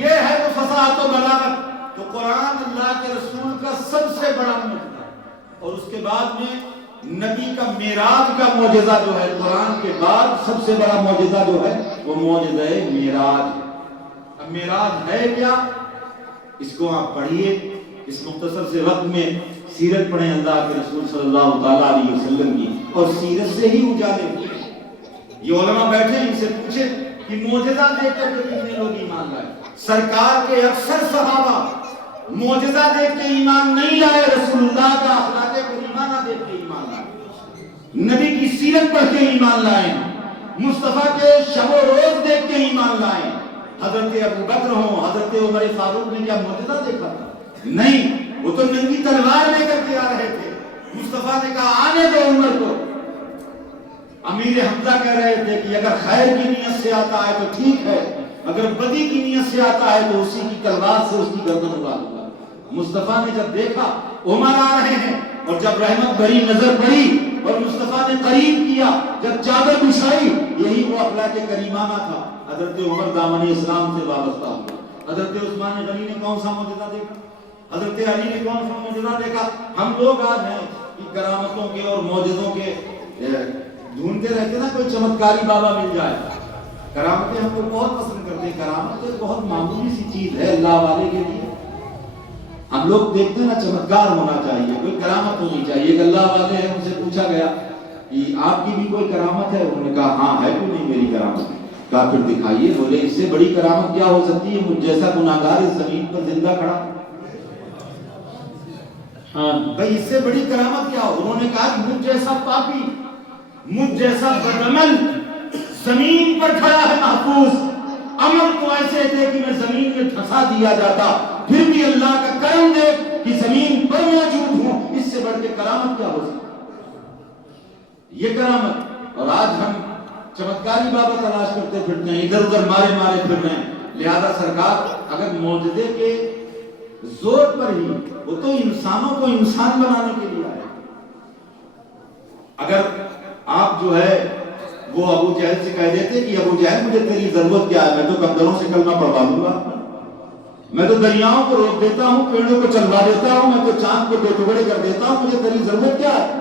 یہ ہے وہ فصاحت و بلاغت۔ تو قرآن اللہ کے رسول کا سب سے بڑا معجزہ، اور اس کے بعد میں نبی کا معراج کا معجزہ جو ہے، قرآن کے بعد سب سے بڑا معجزہ جو ہے وہ معجزہ معراج۔ اب معراج ہے کیا؟ اس کو آپ پڑھیے، اس مختصر سے وقت میں سیرت پڑھیں اللہ کے رسول صلی اللہ تعالیٰ علیہ وسلم کی، اور سیرت سے ہی اجالے ہوئے۔ یہ علماء بیٹھے ان سے پوچھے کہ معجزہ دیکھ کر کے کتنے لوگ ایمان لائے؟ سرکار کے اکثر صحابہ معجزہ دیکھ کے ایمان نہیں لائے، رسول اللہ کا اخلاق کریمہ دیکھ کے ایمان لائے، نبی کی سیرت پڑھ کے ایمان لائے، مصطفیٰ کے شب و روز دیکھ کے ایمان لائے۔ حضرت ابو بکر ہوں، حضرت عمر فاروق نے کیا معجزہ دیکھا تھا؟ نہیں، وہ تو ننگی تلوار لے کر کے آ رہے تھے۔ مصطفیٰ نے کہا آنے دو عمر کو۔ امیر حمزہ کہہ رہے تھے کہ اگر خیر کی نیت سے آتا ہے تو ٹھیک ہے، اگر بدی کی نیت سے آتا ہے تو اسی کی تلوار سے اس کی گردن اڑا دوں گا۔ مصطفیٰ نے جب دیکھا عمر آ رہے ہیں، اور جب رحمت بھری نظر پڑی اور مصطفیٰ نے قریب کیا، جب چادر بچھائی، یہی وہ اخلاق کریمانہ تھا۔ حضرت عمر دامن اسلام سے وابستہ ہوا۔ حضرت عثمان غنی نے کون سا معجزہ دیکھا؟ حضرت علی نے کون سا معجزہ دیکھا؟ ہم لوگ آج ہیں کہ کرامتوں کے اور معجزوں کے ڈھونڈتے رہتے نا کوئی چمتکاری بابا مل جائے۔ کرامتیں ہم کو بہت پسند کرتے ہیں، کرامت ایک بہت معمولی سی چیز ہے اللہ والے کے لیے۔ ہم لوگ دیکھتے ہیں نا چمتکار ہونا چاہیے، کوئی کرامت ہونی چاہیے۔ ایک اللہ والے ہیں، ان سے پوچھا گیا کہ آپ کی بھی کوئی کرامت ہے؟ انہوں نے کہا ہاں ہے، کیوں نہیں میری کرامت؟ کہا پھر دکھائیے۔ بولے اس سے بڑی کرامت کیا ہو سکتی ہے؟ مجھ جیسا گناہگار اس زمین پر زندہ کھڑا۔ ہاں بھائی اس سے بڑی کرامت کیا ہو؟ انہوں نے کہا کہ مجھ جیسا پاپی، مجھ جیسا بدعمل زمین پر کھڑا ہے محفوظ، عمل تو ایسے تھے کہ میں زمین میں پھنسا دیا جاتا، پھر بھی اللہ کا کرم دے کہ زمین پر موجود ہوں، اس سے بڑھ کے کرامت کیا ہو سکتی؟ یہ کرامت۔ اور آج ہم چمتکاری بابا تلاش کرتے پھرتے ہیں، ادھر ادھر مارے مارے پھر رہے ہیں۔ لہذا سرکار اگر معجزے کے زور پر ہی، وہ تو انسانوں کو انسان بنانے کے لیے آئے۔ اگر آپ جو ہے وہ ابو جہل سے کہہ دیتے کہ ابو جہل مجھے تیری ضرورت کیا ہے، میں تو کمزوروں سے کلمہ پڑھوا دوں گا، میں تو دریاؤں کو روک دیتا ہوں، پیڑوں کو چلوا دیتا ہوں، میں تو چاند کو دو ٹکڑے کر دیتا ہوں، مجھے تیری ضرورت کیا ہے؟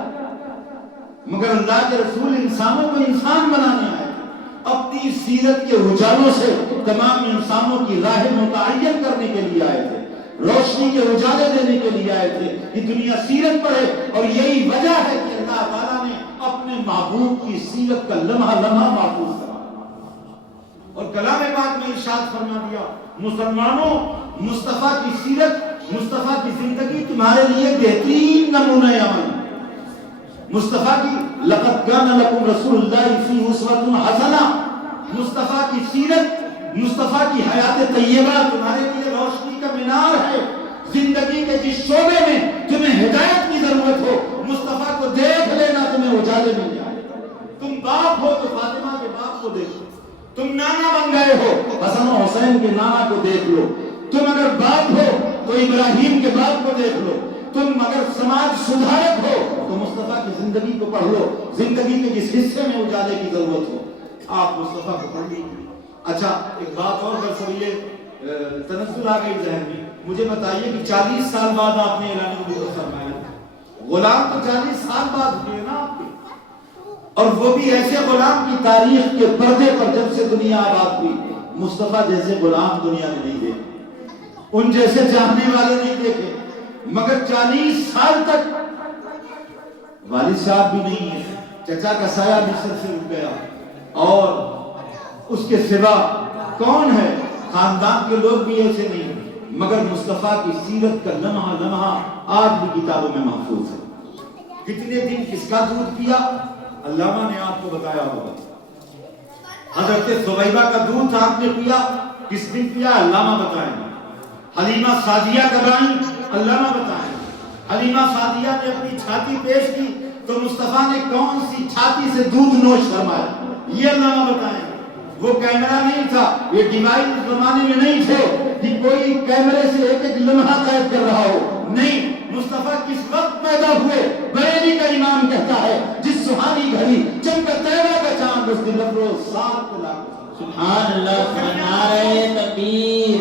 مگر اللہ کے رسول انسانوں کو انسان بنانے آئے، اپنی سیرت کے اجالوں سے تمام انسانوں کی راہ متعین کرنے کے لیے آئے تھے، روشنی کے اجالے دینے کے لیے آئے تھے کہ دنیا سیرت پڑھے۔ اور یہی وجہ ہے کہ اللہ تعالیٰ نے اپنے محبوب کی سیرت کا لمحہ لمحہ محفوظ کرا۔ اور کلام پاک میں ارشاد فرما دیا مسلمانوں مصطفیٰ کی سیرت مصطفیٰ کی زندگی تمہارے لیے بہترین نمونہ عمل، مصطفیٰ کی لقد کان لکم رسول اللہ فی اسوۃ حسنہ، مصطفیٰ کی سیرت مصطفیٰ کی حیات طیبہ تمہارے لیے روشنی کا مینار ہے۔ زندگی کے جس شعبے میں تمہیں ہدایت کی ضرورت ہو مصطفیٰ کو دیکھ لینا، تمہیں اجالے مل جائے۔ تم باپ ہو تو فاطمہ کے باپ کو دیکھو، تم نانا بن گئے ہو حسن و حسین کے نانا کو دیکھ لو، تم اگر باپ ہو تو ابراہیم کے باپ کو دیکھ لو، تم اگر سماج سدھارک ہو تو مصطفیٰ کی زندگی کو پڑھ لو۔ زندگی کے جس حصے میں اجالے کی ضرورت ہو آپ مصطفیٰ کو پڑھ لیجیے۔ اچھا ایک بات اور بس یہ تنزل آ گئی ذہن میں، مجھے بتائیے کہ 40 سال بعد آپ نے اعلان نبوت فرمایا، غلام تو 40 سال بعد ہوئے نا آپ کے، اور وہ بھی ایسے غلام کی تاریخ کے پردے پر جب سے دنیا آباد ہوئی مصطفیٰ جیسے غلام دنیا میں نہیں دیکھے، ان جیسے چاہنے والے نہیں دیکھے، مگر 40 سال تک والد صاحب بھی نہیں ہے، چچا کا سایہ مصر سے اٹھ گیا، اور اس کے سوا کون ہے، خاندان کے لوگ بھی ایسے نہیں، مگر مصطفیٰ کی سیرت کا لمحہ لمحہ آج بھی کتابوں میں محفوظ ہے۔ کتنے دن کس کا دودھ پیا علامہ نے آپ کو بتایا ہوگا، حضرت ثویبہ کا دودھ آپ نے پیا، کس دن پیا علامہ بتائیں گے، حلیمہ سعدیہ کا رائن علامہ بتائیں گے، حلیمہ سعدیہ نے اپنی چھاتی پیش کی تو مصطفیٰ نے کون سی چھاتی سے دودھ نوش فرمایا یہ علامہ بتائیں گے۔ وہ کیمرہ نہیں تھا، یہ ڈیوائس زمانے میں نہیں تھے کہ کوئی کیمرے سے ایک ایک لمحہ قید کر رہا ہو، نہیں، مصطفیٰ کس وقت پیدا ہوئے بریلی کا امام کہتا ہے جس سہانی گھڑی چمکا طیبہ کا چاند اس دن روز 7 لاکھ سبحان اللہ، نعرہ تکبیر،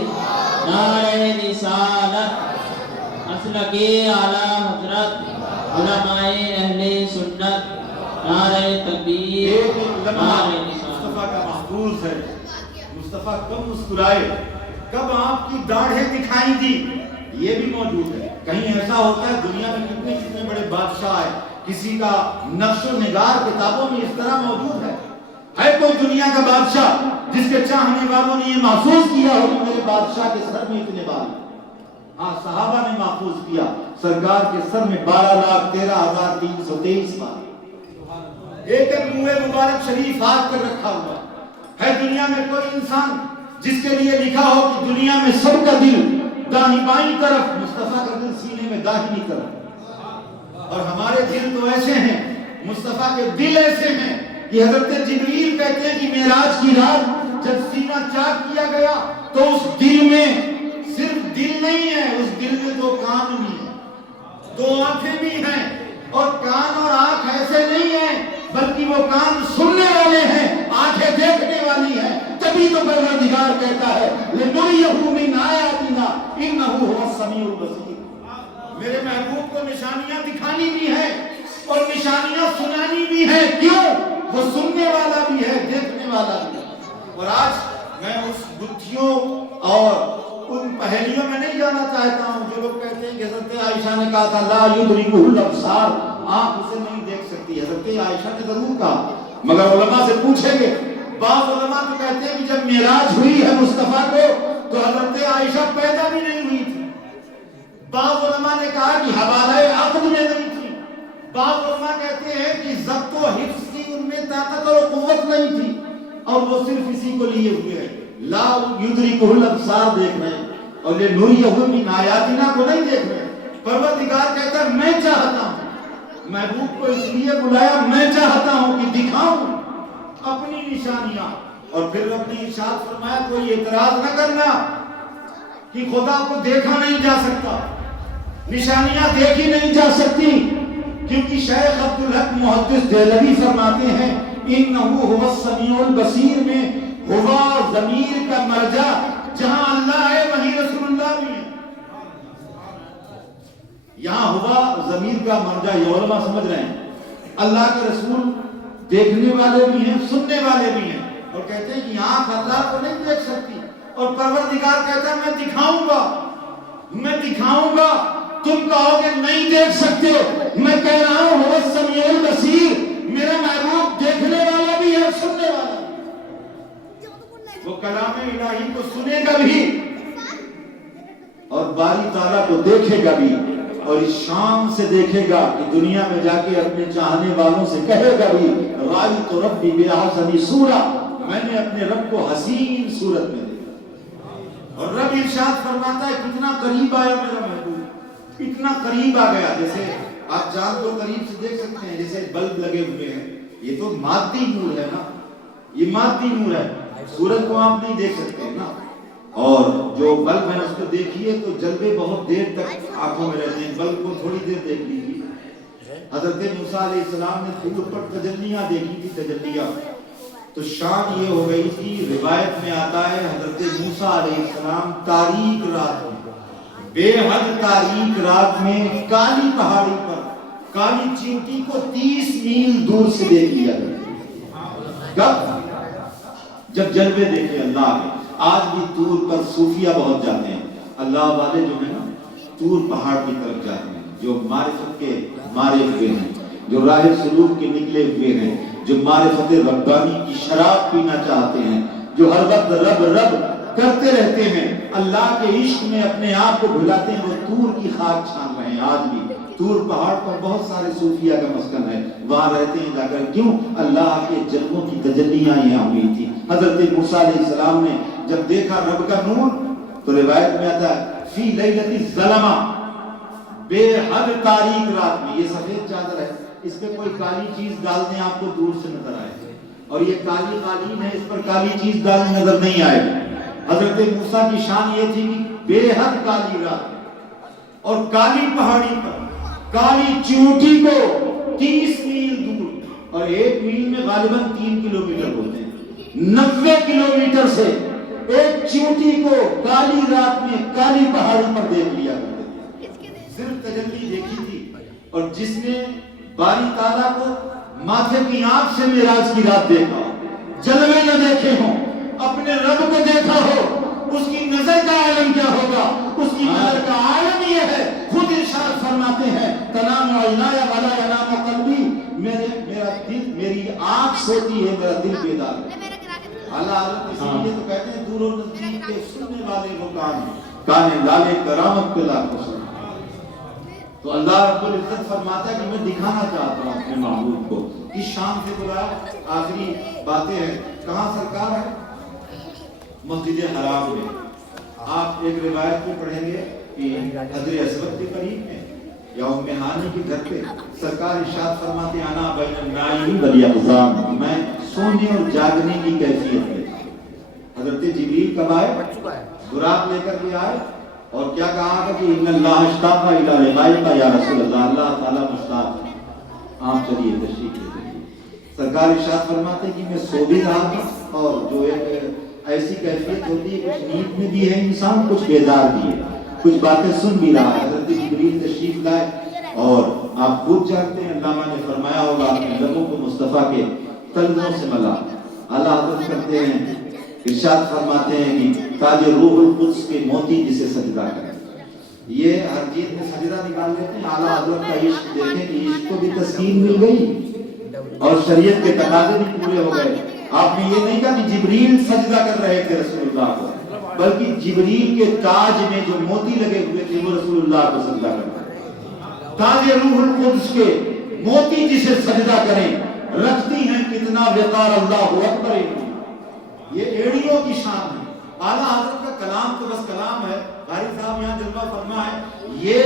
نعرہ رسالت، مسلک اعلیٰ حضرت علماء اہل سنت، نعرہ تکبیر، نعرہ رسالت۔ مصطفیٰ کا محفوظ ہے، مصطفیٰ کب مسکرائے، کب آپ کی داڑھیں دکھائی دی، یہ بھی موجود ہے۔ کہیں ایسا ہوتا ہے دنیا میں کتنے کتنے بڑے بادشاہ ہیں، کسی کا نقش و نگار کتابوں میں اس طرح موجود ہے کوئی دنیا کا بادشاہ جس کے چاہنے والوں نے یہ محفوظ کیا ہو کہ میرے بادشاہ کے سر میں اتنے بال، ہاں صحابہ نے محفوظ کیا، سرکار کے سر میں 12,13,323 بال، ایک ایک منہ مبارک شریف ہاتھ پر رکھا ہوا ہے۔ دنیا میں کوئی انسان جس کے لیے لکھا ہو کہ دنیا میں سب کا دل داہنی بائیں طرف، مصطفیٰ کا دل سینے میں داہنی طرف، اور ہمارے دل تو ایسے ہیں، مصطفیٰ کے دل ایسے ہیں کہ حضرت جبریل کہتے ہیں کہ معراج کی رات جب سینہ چاک کیا گیا تو اس دل میں صرف دل نہیں ہے، اس دل میں 2 کان بھی ہیں، 2 آنکھیں بھی ہیں، اور کان اور آنکھ ایسے نہیں ہیں بلکہ وہ کان سننے والے ہیں، آنکھیں دیکھنے والی ہیں۔ تبھی تو پروردگار کہتا ہے لِنُرِيَهُ مِنْ آیَاتِنَا إِنَّهُ هُوَ السَّمِيعُ الْبَصِيرُ، میرے محبوب کو نشانیاں دکھانی بھی ہیں اور نشانیاں سنانی بھی ہیں، کیوں؟ وہ سننے والا بھی ہے، دیکھنے والا بھی ہے۔ اور آج میں اس گتھیوں اور ان پہلیوں میں نہیں جانا چاہتا ہوں جو لوگ کہتے ہیں کہ حضرت عائشہ نے کہا تھا لا یدرکہ الابصار، آنکھ اسے نہیں دیکھ سکتی، حضرت عائشہ نے ضرور کہا، مگر علماء سے پوچھیں گے، بعض علماء تو کہتے ہیں کہ جب معراج ہوئی ہے مصطفیٰ کو تو حضرت عائشہ پیدا بھی نہیں ہوئی تھی، بعض علماء نے کہا کہ حوالہ عقد میں نہیں تھی، بعض علماء کہتے ہیں کہ ضبط و حفظ کی ان میں طاقت اور قوت نہیں تھی، اور وہ صرف اسی کو لیے ہوئے ہیں، لا یدرکہ الابصار دیکھ رہے ہیں، اور لِنُرِيَهُ مِنْ آیَاتِنَا کو نہیں دیکھ رہے ہیں۔ پروردگار کہتا ہے میں چاہتا ہوں، محبوب کو اس لیے بلایا میں چاہتا ہوں کہ دکھاؤں اپنی نشانیاں، اور پھر اپنی ارشاد فرمایا کوئی اعتراض نہ کرنا کہ خدا کو دیکھا نہیں جا سکتا، نشانیاں دیکھی نہیں جا سکتی، کیونکہ شیخ عبدالحق محدث دہلوی فرماتے ہیں انہو هو السمیع البصیر میں ہوا ضمیر کا مرجع جہاں اللہ ہے وہیں رسول اللہ بھی ہے، یہاں ہوا ضمیر کا مرجع، یہ علماء سمجھ رہے ہیں اللہ کے رسول دیکھنے والے بھی ہیں سننے والے بھی ہیں، اور کہتے ہیں کہ آنکھ اللہ کو نہیں دیکھ سکتی، اور پروردگار کہتا ہے میں دکھاؤں گا، تم کہو گے نہیں دیکھ سکتے، میں کہہ رہا ہوں هو السمیع البصیر، میرا محبوب دیکھنے والا بھی ہے سننے والا بھی۔ وہ کلام الہی کو سنے گا بھی اور باری تعالیٰ کو دیکھے گا بھی، اور اس شان سے دیکھے گا کہ دنیا میں جا کے اپنے چاہنے والوں سے کہے گا بھی رائیت ربی بأحسن صورۃ، میں نے اپنے رب کو حسین صورت میں دیکھا۔ اور رب ارشاد فرماتا ہے کتنا قریب آیا میرا محبوب، اتنا قریب آ گیا، جیسے آپ چاند کو قریب سے دیکھ سکتے ہیں، جیسے بلب لگے ہوئے ہیں، یہ تو مادی نور ہے نا، یہ مادی نور ہے، سورج کو آپ نہیں دیکھ سکتے نا، اور جو بلب ہے اس کو دیکھیے تو جلوے بہت دیر تک آنکھوں میں رہتے ہیں، بلب کو تھوڑی دیر دیکھ لیجیے۔ حضرت موسیٰ علیہ السلام نے طور پر تجلیاں دیکھی تھی، تجلیاں، تو شان یہ ہو گئی تھی، روایت میں آتا ہے حضرت موسیٰ علیہ السلام تاریک رات میں، بے حد تاریک رات میں کالی پہاڑی پر کالی چینٹی کو 30 میل دور سے دیکھ لیا گیا۔ کب؟ جب جلوے دیکھے اللہ کے۔ آج بھی طور پر صوفیہ بہت جاتے ہیں، اللہ والے جو ہیں نا طور پہاڑ کی طرف جاتے ہیں، جو معرفت کے مارے ہوئے ہیں، جو راہ سلوک کے نکلے ہوئے ہیں، جو معرفت ربانی کی شراب پینا چاہتے ہیں، جو ہر وقت رب رب کرتے رہتے ہیں، اللہ کے عشق میں اپنے آپ کو بھلاتے ہیں، وہ طور کی خاک چھان رہے ہیں۔ آج بھی طور پہاڑ پر بہت سارے صوفیہ کا مسکن ہے، وہاں رہتے ہیں جا کر۔ کیوں؟ اللہ کے جلووں کی تجلیاں یہاں ہوئی تھی۔ حضرت موسیٰ علیہ السلام نے جب دیکھا رب کا نور، تو روایت میں آتا ہے فی لیلۃ الظلمہ، بے حد تاریک رات میں، یہ سفید چادر ہے، اس پہ کوئی کالی چیز ڈال دیں آپ کو دور سے نظر آئے، اور یہ کالی قالین ہے، اس پر کالی چیز ڈالنے نظر نہیں آئے۔ حضرت موسیٰ کی شان یہ تھی کہ بے حد کالی رات اور کالی پہاڑی پر کالی چیونٹی کو 30 میل دور، اور 1 میل میں غالباً 3 کلومیٹر ہوتے ہیں، 90 کلومیٹر سے ایک چیونٹی کو کالی رات میں کالی پہاڑی پر دیکھ لیا کرتے تھے۔ صرف تجلی دیکھی تھی، اور جس نے باری تعالیٰ کو ماتھے کی آنکھ سے معراج کی رات دیکھا، جلوے نہ دیکھے ہوں، اپنے رب کو دیکھا ہو، اس کی نظر کا عالم کیا ہوگا؟ اس کی نظر کا عالم یہ ہے، خود ارشاد فرماتے ہیں تنام عینایا ولا ینام قلبی، میرا دل، میری آنکھ سوتی ہے، میرا دل بیدار ہے۔ اللہ حضرت اسی لیے تو کہتے ہیں دور و نزدیک کے سننے والے وہ کانے لالے کرامت پہ لاکھوں سن۔ تو اللہ رب العزت فرماتا ہے کہ میں دکھانا چاہتا ہوں اپنے محبوب کو، اس شان سے بلایا۔ آخری باتیں ہیں، کہاں سرکار ہے؟ مسجد حرام میں۔ آپ ایک روایت میں پڑھیں گے کہ حجر اسود کے قریب میں یا ام ہانی کے گھر پہ سرکار ارشاد فرماتے ہیں انا بین النائم والیقظان، میں سونے اور جاگنے کی کیفیت میں تھا۔ حضرت جبریل کب آئے؟ براق لے کر کے آئے، اور کیا کہا کہ ان اللہ اشتاق الی لقائک یا رسول اللہ، اللہ تعالیٰ مشتاق ہے، آپ چلیے تشریف لے جائیے۔ سرکار ارشاد فرماتے ہیں کہ میں سو بھی رہا تھا، اور جو ایک ایسی کیفیت ہوتی ہے، کچھ نیند میں بھی ہے انسان، کچھ بیدار بھی ہے، کچھ باتیں سن بھی رہا ہے۔ حضرت جبریل تشریف لائے، اور آپ خود جانتے ہیں علامہ نے فرمایا ہوگا اپنے لبوں کو مصطفیٰ کے تلووں سے ملا۔ اللہ حضرت کرتے ہیں، ارشاد فرماتے ہیں کہ تاج روح القدس کے موتی جسے سجدہ کریں، یہ ہر چیز میں سجدہ نکال لیتے ہیں۔ اعلیٰ حضرت کا عشق دیکھیں کہ عشق کو بھی تسکین مل گئی اور شریعت کے تقاضے بھی پورے ہو گئے۔ آپ نے یہ نہیں کہا کہ جبریل سجدہ کر رہے تھے رسول اللہ کو، بلکہ جبریل کے تاج میں جو موتی لگے ہوئے تھے وہ رسول اللہ کو سجدہ کرتے ہیں۔ تاج روح القدس کے موتی جسے سجدہ کریں، رکھتی ہیں کتنا وقار، اللہ اکبر۔ یہ ایڑیوں کی شان ہے۔ اعلیٰ حضرت کا کلام تو بس کلام ہے، قاری صاحب یہاں جلوہ فرما ہے، یہ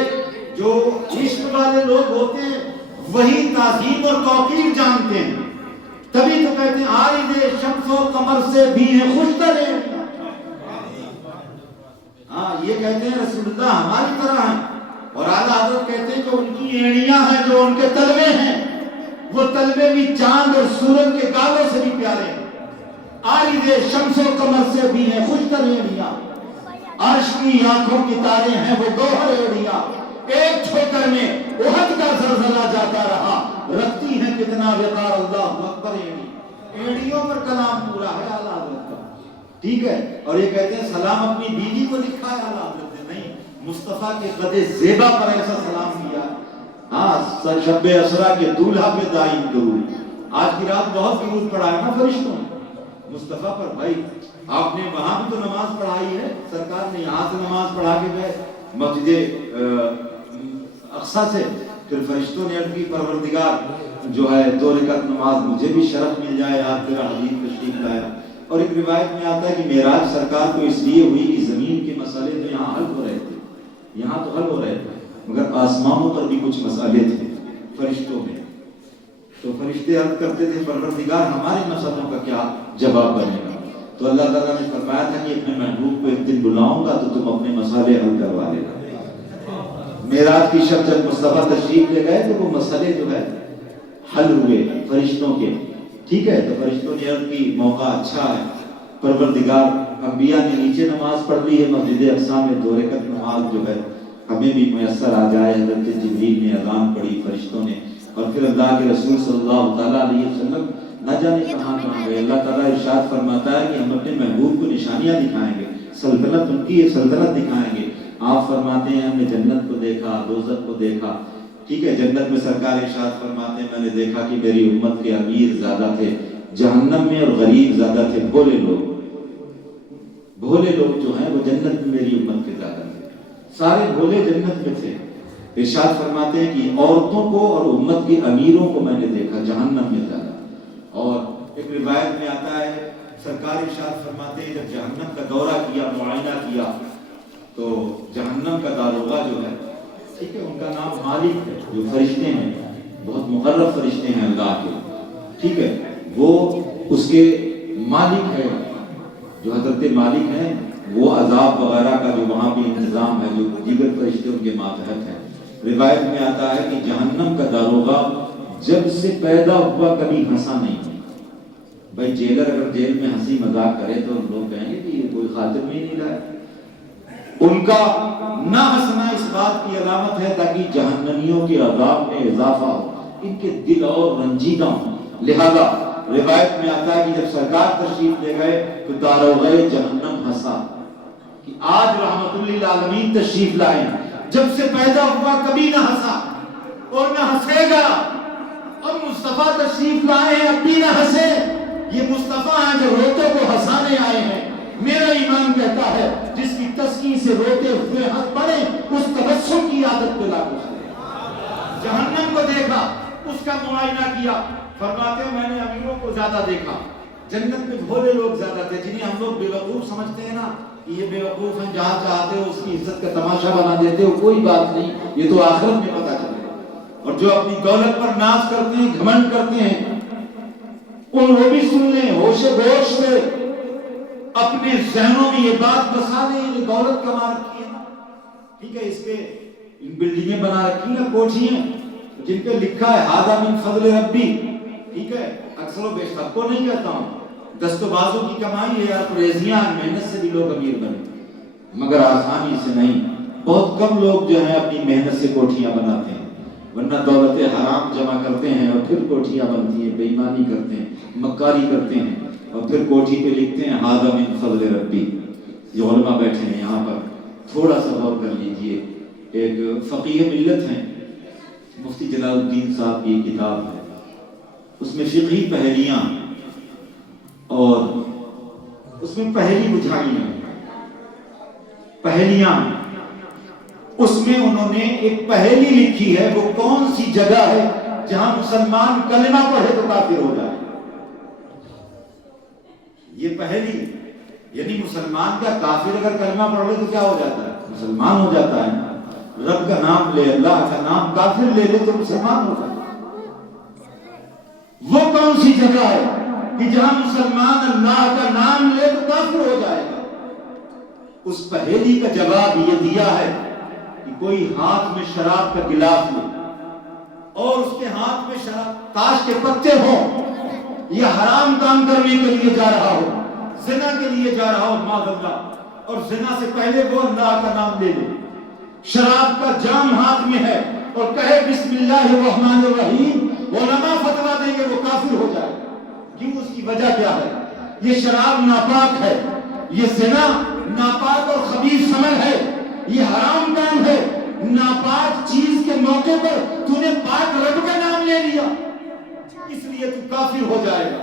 جو عشق والے لوگ ہوتے ہیں وہی تعظیم اور توقیر جانتے ہیں، تبھی تو کہتے ہیں عارض شمس و قمر سے بھی ہیں خوشتر ہیں۔ ہاں یہ کہتے ہیں رسول اللہ ہماری طرح ہیں، اور اعلیٰ حضرت کہتے ہیں کہ ان کی ایڑیاں ہیں جو ان کے تلوے ہیں، وہ تلوے بھی چاند اور سورج کے گالوں سے بھی پیارے ہیں۔ عارض شمس و قمر سے بھی ہیں خوشتر ایڑیاں، عرش کی آنکھوں کی تارے ہیں وہ گوہر ایڑیاں، ایک ٹھوکر میں احد کا زلزلہ جاتا رہا، رکھتی ہیں کتنا وقار، اللہ اکبر۔ ایڑیوں پر کلام پورا ہے اعلیٰ حضرت کا، ٹھیک ہے۔ اور یہ کہتے ہیں سلام اپنی بیوی کو لکھا ہے اعلیٰ حضرت نے، نہیں، مصطفیٰ کے قد زیبا پر ایسا سلام کیا۔ ہاں، شب اسرا کے دولہا پہ دائم درود، آج کی رات بہت درود پڑھا ہے نا فرشتوں نے مصطفیٰ پر۔ بھائی آپ نے وہاں بھی تو نماز پڑھائی ہے، سرکار نے یہاں سے نماز پڑھا کے گئے مسجد اقصیٰ سے، پھر فرشتوں نے عرض کی پروردگار جو ہے 2 رکعت نماز مجھے بھی شرف مل جائے، آپ تیرا حدیث تشریف لایا۔ اور ایک روایت میں آتا ہے کہ معراج سرکار کو اس لیے ہوئی کہ زمین کے مسئلے تو یہاں حل ہو رہے تھے، یہاں تو حل ہو رہے تھے، مگر آسمانوں پر بھی کچھ مسئلے تھے فرشتوں میں، تو فرشتے عرض کرتے تھے پروردگار ہمارے مسئلوں کا کیا جواب بنے گا؟ تو اللہ تعالیٰ نے فرمایا تھا کہ اپنے محبوب کو ایک دن بلاؤں گا تو تم اپنے مسئلے حل کروا لینا۔ معراج کی شب جب مصطفیٰ تشریف لے گئے تو وہ مسئلے جو ہے حل ہوئے فرشتوں کے، ٹھیک ہے؟ تو فرشتوں نے عرض کی موقع اچھا ہے پروردگار، انبیاء نے نیچے نماز پڑھ لی ہے، مسجد اقصیٰ میں 2 رکعت نماز جو ہے ہمیں بھی میسر آ جائے۔ حضرت جبریل نے اذان پڑھی فرشتوں نے، اور پھر اللہ کے رسول صلی اللہ تعالیٰ علیہ وسلم نہ جانے کہاں گئے۔ اللہ تعالیٰ ارشاد فرماتا ہے کہ ہم اپنے محبوب کو نشانیاں دکھائیں گے، سلطنت ان کی سلطنت دکھائیں گے۔ آپ فرماتے ہیں ہم نے جنت کو دیکھا، دوزخ کو دیکھا، ٹھیک ہے؟ جنت میں سرکار ارشاد فرماتے ہیں میں نے دیکھا کہ میری امت کے امیر زیادہ تھے، جہنم میں اور غریب زیادہ تھے، بھولے لوگ جو ہیں وہ جنت میں میری امت کے زیادہ تھے، سارے بھولے جنت میں تھے۔ ارشاد فرماتے ہیں کہ عورتوں کو اور امت کے امیروں کو میں نے دیکھا جہنم میں زیادہ۔ اور ایک روایت میں آتا ہے سرکار ارشاد فرماتے ہیں جب جہنم کا دورہ کیا، معائنہ کیا، تو جہنم کا داروغہ جو ہے، ٹھیک ہے، ان کا نام مالک ہے، جو فرشتے ہیں بہت مقرب فرشتے ہیں اللہ کے، ٹھیک ہے، وہ اس کے مالک ہے، جو حضرت مالک ہیں، وہ عذاب وغیرہ کا جو وہاں بھی انتظام ہے، جو دیگر فرشتے ان کے ماتحت ہیں۔ روایت میں آتا ہے کہ جہنم کا داروغہ جب سے پیدا ہوا کبھی ہنسا نہیں۔ بھائی جیلر اگر جیل میں ہنسی مذاق کرے تو لوگ کہیں گے کہ یہ کوئی خاطر میں ہی نہیں رہا ہے۔ ان کا نہ ہنسنا اس بات کی علامت ہے تاکہ جہنمیوں کے عذاب میں اضافہ ہو، ان کے دل اور رنجیدہ ہوں۔ لہذا روایت میں آتا ہے کہ جب سرکار تشریف لے گئے تو داروغہ جہنم ہنسا کہ آج رحمت للعالمین تشریف لائے، جب سے پیدا ہوا کبھی نہ ہنسا اور نہ ہنسے گا۔ اب مصطفیٰ تشریف لائے ہیں، اب بھی نہ ہنسے۔ یہ مصطفیٰ ہیں جو روتے کو ہنسانے آئے ہیں۔ میرا ایمان کہتا ہے جس کی تسکین سے روتے ہوئے ہنس پڑے اس تبسم کی عادت پہ لاگو کرے۔ جہنم کو دیکھا، اس کا معائنہ کیا، فرماتے ہیں میں نے امیروں کو زیادہ دیکھا، جنت میں بھولے لوگ زیادہ تھے، جنہیں ہم لوگ بے وقوف سمجھتے ہیں نا کہ یہ بے وقوف ہیں، جہاں چاہتے ہو اس کی عزت کا تماشا بنا دیتے ہو، کوئی بات نہیں، یہ تو آخرت میں پتہ چلے گا۔ اور جو اپنی دولت پر ناز کرتے ہیں، گھمنڈ کرتے ہیں، ان وہ بھی سن لیں، ہوش گوش سے اپنے ذہنوں میں یہ بات بسا دیں کہ دولت کما رکھی ہے، ٹھیک ہے، اس پہ بلڈنگیں بنا رکھی ہیں، کوٹھیاں جن پہ لکھا ہے ھذا من فضل ربی، ٹھیک ہے، اکثر و بیشتر سب کو نہیں کہتا ہوں، دست و بازو کی کمائی ہے، آپ ریزیاں محنت سے بھی لوگ امیر بنے، مگر آسانی سے نہیں۔ بہت کم لوگ جو ہیں اپنی محنت سے کوٹھیاں بناتے ہیں، ورنہ دولت حرام جمع کرتے ہیں اور پھر کوٹھیاں بنتی ہیں، بے ایمانی کرتے ہیں، مکاری کرتے ہیں، اور پھر کوٹھی پہ لکھتے ہیں ھذا من فضل ربی۔ جو علماء بیٹھے ہیں یہاں پر تھوڑا سا غور کر لیجئے، ایک فقیہ ملت ہیں مفتی جلال الدین صاحب کی کتاب ہے، اس میں فقہی پہلیاں اور اس میں پہلی بجھائیاں پہلیاں، اس میں انہوں نے ایک پہلی لکھی ہے، وہ کون سی جگہ ہے جہاں مسلمان کلمہ پڑھے تو کافر ہو جائے۔ یہ پہلی، یعنی مسلمان کا کافر اگر کلمہ پڑھ لے تو کیا ہو جاتا ہے؟ مسلمان ہو جاتا ہے۔ رب کا نام لے، اللہ کا نام، کافر لے لے تو مسلمان ہو جاتا ہے۔ وہ کون سی جگہ ہے کہ جہاں مسلمان اللہ کا نام لے تو کافر ہو جائے گا؟ اس پہیلی کا جواب یہ دیا ہے کہ کوئی ہاتھ میں شراب کا گلاس لے اور اس کے ہاتھ میں شراب تاش کے پتے ہوں، یہ حرام کام کرنے کے لیے جا رہا ہو، زنا کے لیے جا رہا ہو معاذ اللہ، اور زنا سے پہلے وہ اللہ کا نام لے لے، شراب کا جام ہاتھ میں ہے اور کہے بسم اللہ الرحمن الرحیم، علماء فتویٰ دیں گے وہ کافر ہو جائے۔ کیوں؟ اس کی وجہ کیا ہے؟ یہ شراب ناپاک ہے، یہ زنا ناپاک اور خبیث عمل ہے، یہ حرام کام ہے۔ ناپاک چیز کے موقع پر تو نے پاک رب کا نام لے لیا، اس لیے تو کافر ہو جائے گا۔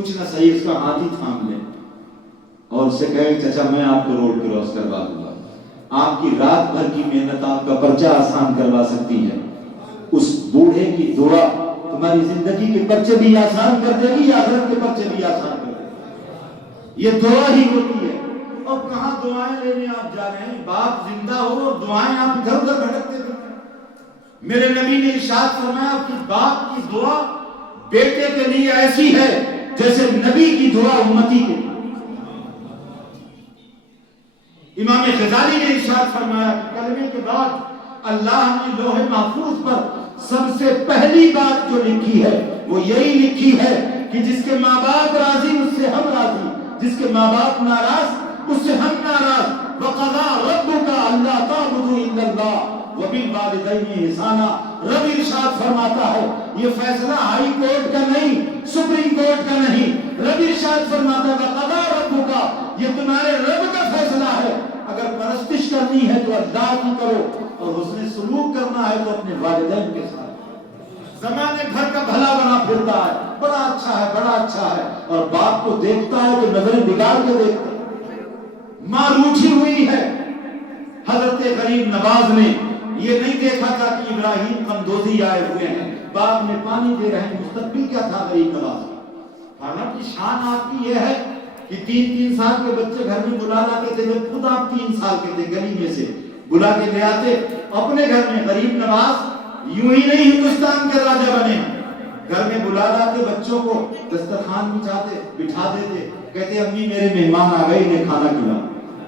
کچھ نہ صحیح اس کا ہاتھ ہی تھام لے اور اسے کہے چچا میں آپ کو روڈ کراس کروا دوں گا، آپ کی رات بھر کی محنت آپ کا پرچہ آسان کروا سکتی ہے، اس بوڑھے کی دعا تمہاری زندگی کے پرچے بھی آسان کر دے گی، آخرت کے پرچے بھی آسان کر دے گی۔ یہ دعا ہی ہوتی ہے۔ اور کہاں دعائیں لینے آپ جا رہے ہیں؟ باپ زندہ ہو اور دعائیں آپ ادھر ادھر بھٹکتے پھرتے ہیں۔ میرے نبی نے ارشاد فرمایا کہ باپ کی دعا بیٹے کے لیے ایسی ہے جیسے نبی کی دعا امتی کے لیے۔ امام غزالی نے ارشاد فرمایا کہ کلمے کے بعد اللہ نے لوح محفوظ پر سب سے پہلی بات جو لکھی ہے وہ یہی لکھی ہے کہ جس کے ماں باپ راضی اس سے ہم راضی، جس کے ماں باپ ناراض اس سے ہم ناراض۔ وَقَضَى رَبُّكَ أَلَّا تَعْبُدُوا إِلَّا اللَّهَ وَبِالْوَالِدَيْنِ إِحْسَانًا۔ رب ارشاد فرماتا ہے، یہ فیصلہ ہائی کورٹ کا نہیں، سپریم کورٹ کا نہیں، رب ارشاد فرماتا ہے وَقَضَى رَبُّكَ، یہ تمہارے رب کا فیصلہ ہے۔ اگر پرستش کرنی ہے تو اللہ کی کرو، اور حسن سلوک کرنا ہے تو اپنے والدین کے ساتھ۔ زمانے بھر کا بھلا بنا پھرتا ہے، بڑا اچھا ہے، بڑا اچھا ہے، اور باپ کو دیکھتا ہے کہ نظریں بگاڑ کے دیکھتا ہے۔ ماں روٹھی ہوئی ہے۔ حضرت غریب نواز نے یہ نہیں دیکھا تھا کہ ابراہیم قندوزی آئے ہوئے ہیں، باپ میں پانی دے رہے ہیں، مستقبل کیا تھا غریب نواز کا؟ حالانکہ شان آپ کی یہ ہے کہ 3 سال کے بچے گھر میں بلا لاتے تھے، جب خود آپ 3 سال کے تھے گلی میں سے بلا کے لے آتے اپنے گھر میں۔ غریب نواز یوں ہی نہیں ہندوستان کے راجا بنے، گھر میں بلا لاتے بچوں کو، دسترخوان بچھاتے، بٹھا دیتے، کہتے امی میرے مہمان آ گئے انہیں کھانا کھلا۔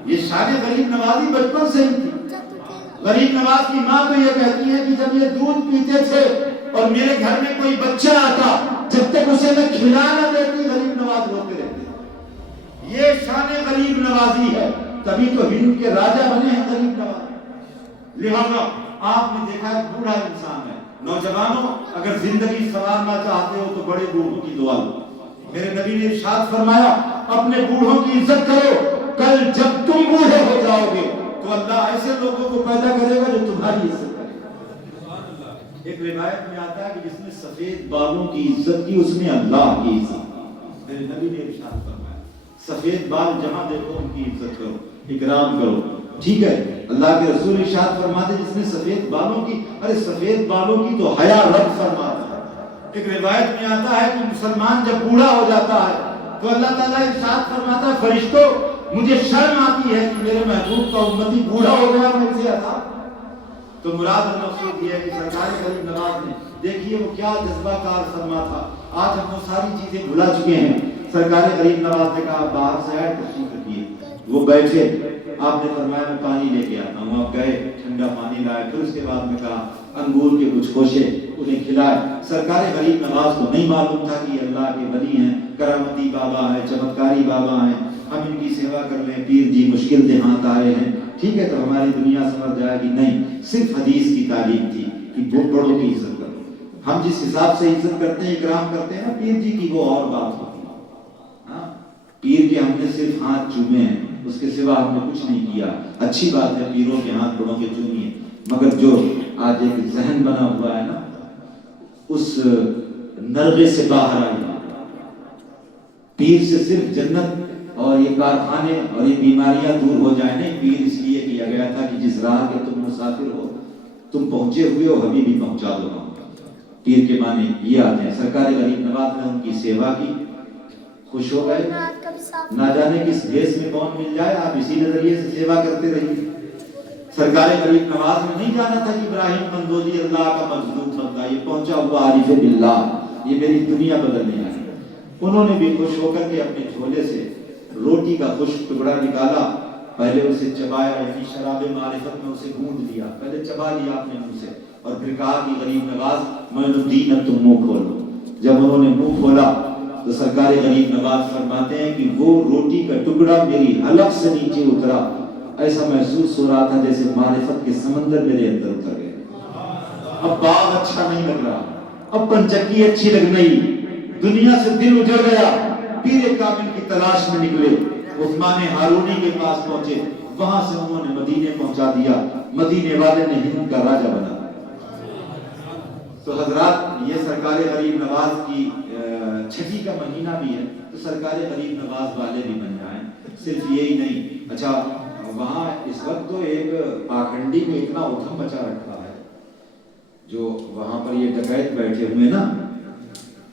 یہ شان غریب نوازی بچپن سے ہی تھی۔ غریب نواز کی ماں تو یہ کہتی ہے کہ جب یہ دودھ پیتے تھے اور میرے گھر میں کوئی بچہ آتا، جب تک اسے میں کھلا نہ دیتی غریب نواز روتے رہتے۔ یہ شان غریب نوازی ہے، تبھی تو ہند کے راجا بنے ہیں غریب نواز۔ لہذا آپ نے دیکھا ہے بوڑھا انسان ہے۔ نوجوانوں اگر زندگی سنوارنا چاہتے ہو تو بڑے بوڑھوں کی دعا لو۔ میرے نبی نے ارشاد فرمایا اپنے بوڑھوں کی عزت کرو، کل جب تم بوڑھے ہو جاؤ گے تو اللہ ایسے لوگوں کو پیدا کرے گا جو تمہاری عزت کرے گا۔ ایک روایت میں آتا ہے کہ جس نے سفید بالوں کی عزت کی اس نے اللہ کی عزت کی۔ میرے نبی نے ارشاد فرمایا سفید بال جہاں دیکھو ان کی عزت کرو، اکرام کرو، ٹھیک ہے؟ اللہ کے رسول ارشاد فرماتے جس نے سفید بالوں کی، ارے سفید بالوں کی تو حیا رب فرماتا ہے۔ ایک روایت میں آتا ہے کہ مسلمان جب بوڑھا ہو جاتا ہے تو اللہ تعالیٰ ارشاد فرماتا ہے فرشتوں مجھے شرم آتی ہے کہ میرے محبوب کا امتی بوڑھا ہو گیا میں اسے عذاب۔ تو مراد مقصود یہ ہے کہ سرکار غریب نواز نے دیکھیے وہ کیا جذبہ کار فرما تھا۔ آج ہم وہ ساری چیزیں بھلا چکے ہیں۔ سرکار غریب نواز نے کہا باہر سے آئے تشریف رکھیے، وہ بیٹھے، آپ نے فرمایا میں پانی لے کے آتا ہوں، آپ گئے ٹھنڈا پانی لائے، پھر اس کے بعد میں کہا انگور کے کچھ خوشے انہیں کھلائے۔ سرکار غریب نواز کو نہیں معلوم تھا کہ اللہ کے ولی ہیں، کرامتی بابا ہیں، چمتکاری بابا ہیں، ہم ان کی سیوا کر لیں، پیر جی مشکل دیہات آئے ہیں، ٹھیک ہے تو ہماری دنیا سمجھ جائے گی۔ نہیں، صرف حدیث کی تعلیم تھی کہ بڑوں کی عزت کرو۔ ہم جس حساب سے عزت کرتے ہیں، اکرام کرتے ہیں نا پیر جی کی، وہ اور بات ہوتی ہے۔ ہاں پیر کے ہم نے صرف ہاتھ چومے ہیں، اس کے سوا ہم نے کچھ نہیں کیا۔ اچھی بات ہے پیروں کے ہاتھ بڑوں کے چومیے، مگر جو آج ایک ذہن بنا ہوا ہے نا اس نرغے سے باہر آئی، پیر سے صرف جنت اور یہ کارخانے اور یہ بیماریاں دور ہو جائیں۔ نہیں، پیر اس لیے کیا گیا تھا کہ جس راہ کے تم مسافر ہو، تم پہنچے ہوئے ہو، ابھی بھی پہنچا دو۔ پیر کے معنی یہ آتے ہیں۔ سرکار غریب نواز نے ان کی سیوا کی، خوش ہو گئے۔ نہ جانے کس دیش میں کون مل جائے، آپ اسی نظریے سے سیوا کرتے رہیے۔ سرکار غریب نواز نے نہیں جانا تھا کہ ابراہیم قندوزی اللہ کا مظلوم بندہ، یہ پہنچا ہوا عارف باللہ، یہ میری دنیا بدلنے آئی۔ انہوں نے بھی خوش ہو کر کے اپنے جھولے سے روٹی کا خشک ٹکڑا نکالا، پہلے اسے چبایا، یعنی شراب معرفت میں اسے گوندھ لیا، پہلے چبا لیا اپنے منہ سے، اور پھر کہا کہ غریب نواز معین الدین اب تم منہ کھولو۔ جب انہوں نے منہ کھولا تو سرکار غریب نواز فرماتے ہیں کہ وہ روٹی کا ٹکڑا میری حلق سے نیچے اترا، ایسا محسوس ہو رہا تھا جیسے معرفت کے سمندر میرے اندر اتر گئے۔ اب باغ اچھا نہیں لگ رہا، اب پنچکی اچھی لگ نہیں، دنیا سے دل اجڑ گیا۔ پیر کامل کی تلاش میں نکلے، عثمان ہارونی کے پاس پہنچے، وہاں سے انہوں نے مدینے پہنچا دیا، مدینے والے نے ہند کا راجہ بنا۔ تو حضرات یہ سرکار غریب نواز کی چھٹی کا مہینہ بھی ہے، تو سرکار غریب نواز والے بھی بن جائیں۔ صرف یہی نہیں، اچھا وہاں اس وقت تو ایک پاکھنڈی کو اتنا ادھم مچا رکھا ہے، جو وہاں پر یہ ڈکیت بیٹھے ہوئے نا،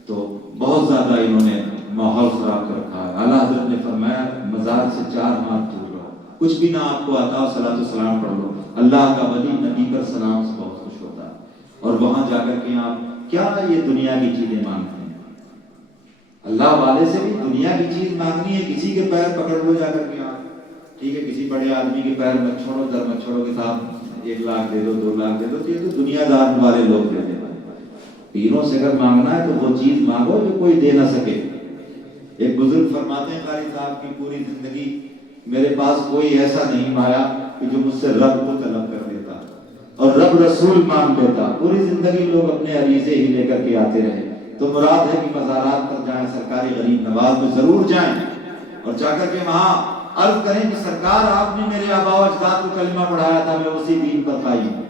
تو بہت زیادہ انہوں نے ماحول خراب کر رکھا ہے۔ اعلیٰ حضرت نے فرمایا مزار سے 4 ہاتھ دور رہو، کچھ بھی نہ آپ کو آتا ہو صلاۃ و سلام پڑھ لو، اللہ کا ولی نبی پر سلام سے بہت خوش ہوتا ہے۔ اور وہاں جا کر کے آپ کیا یہ دنیا کی چیزیں مانگتے ہیں؟ اللہ والے سے بھی دنیا کی چیز مانگنی ہے، کسی کے پیر پکڑ لو جا کر کے آپ، ٹھیک ہے، کسی بڑے آدمی کے پیر مت چھوڑو، در مت چھوڑو کہ صاحب 1 لاکھ دے دو 2 لاکھ دے دو، تو یہ تو دنیا دار والے لوگ دیتے ہیں۔ پیروں سے اگر مانگنا ہے تو وہ چیز مانگو جو کوئی دے نہ سکے۔ ایک بزرگ فرماتے ہیں قاری صاحب کی پوری زندگی میرے پاس کوئی ایسا نہیں آیا کہ جو مجھ سے رب کو طلب کر دیتا اور رب رسول مانگ دیتا، پوری زندگی لوگ اپنے عریضے ہی لے کر کے آتے رہے۔ تو مراد ہے کہ مزارات پر جائیں، سرکاری غریب نواز میں ضرور جائیں اور جا کر کے وہاں عرض کریں کہ سرکار آپ نے میرے آبا و اجداد کو کلمہ پڑھایا تھا، میں اسی دین پر قائم ہوں۔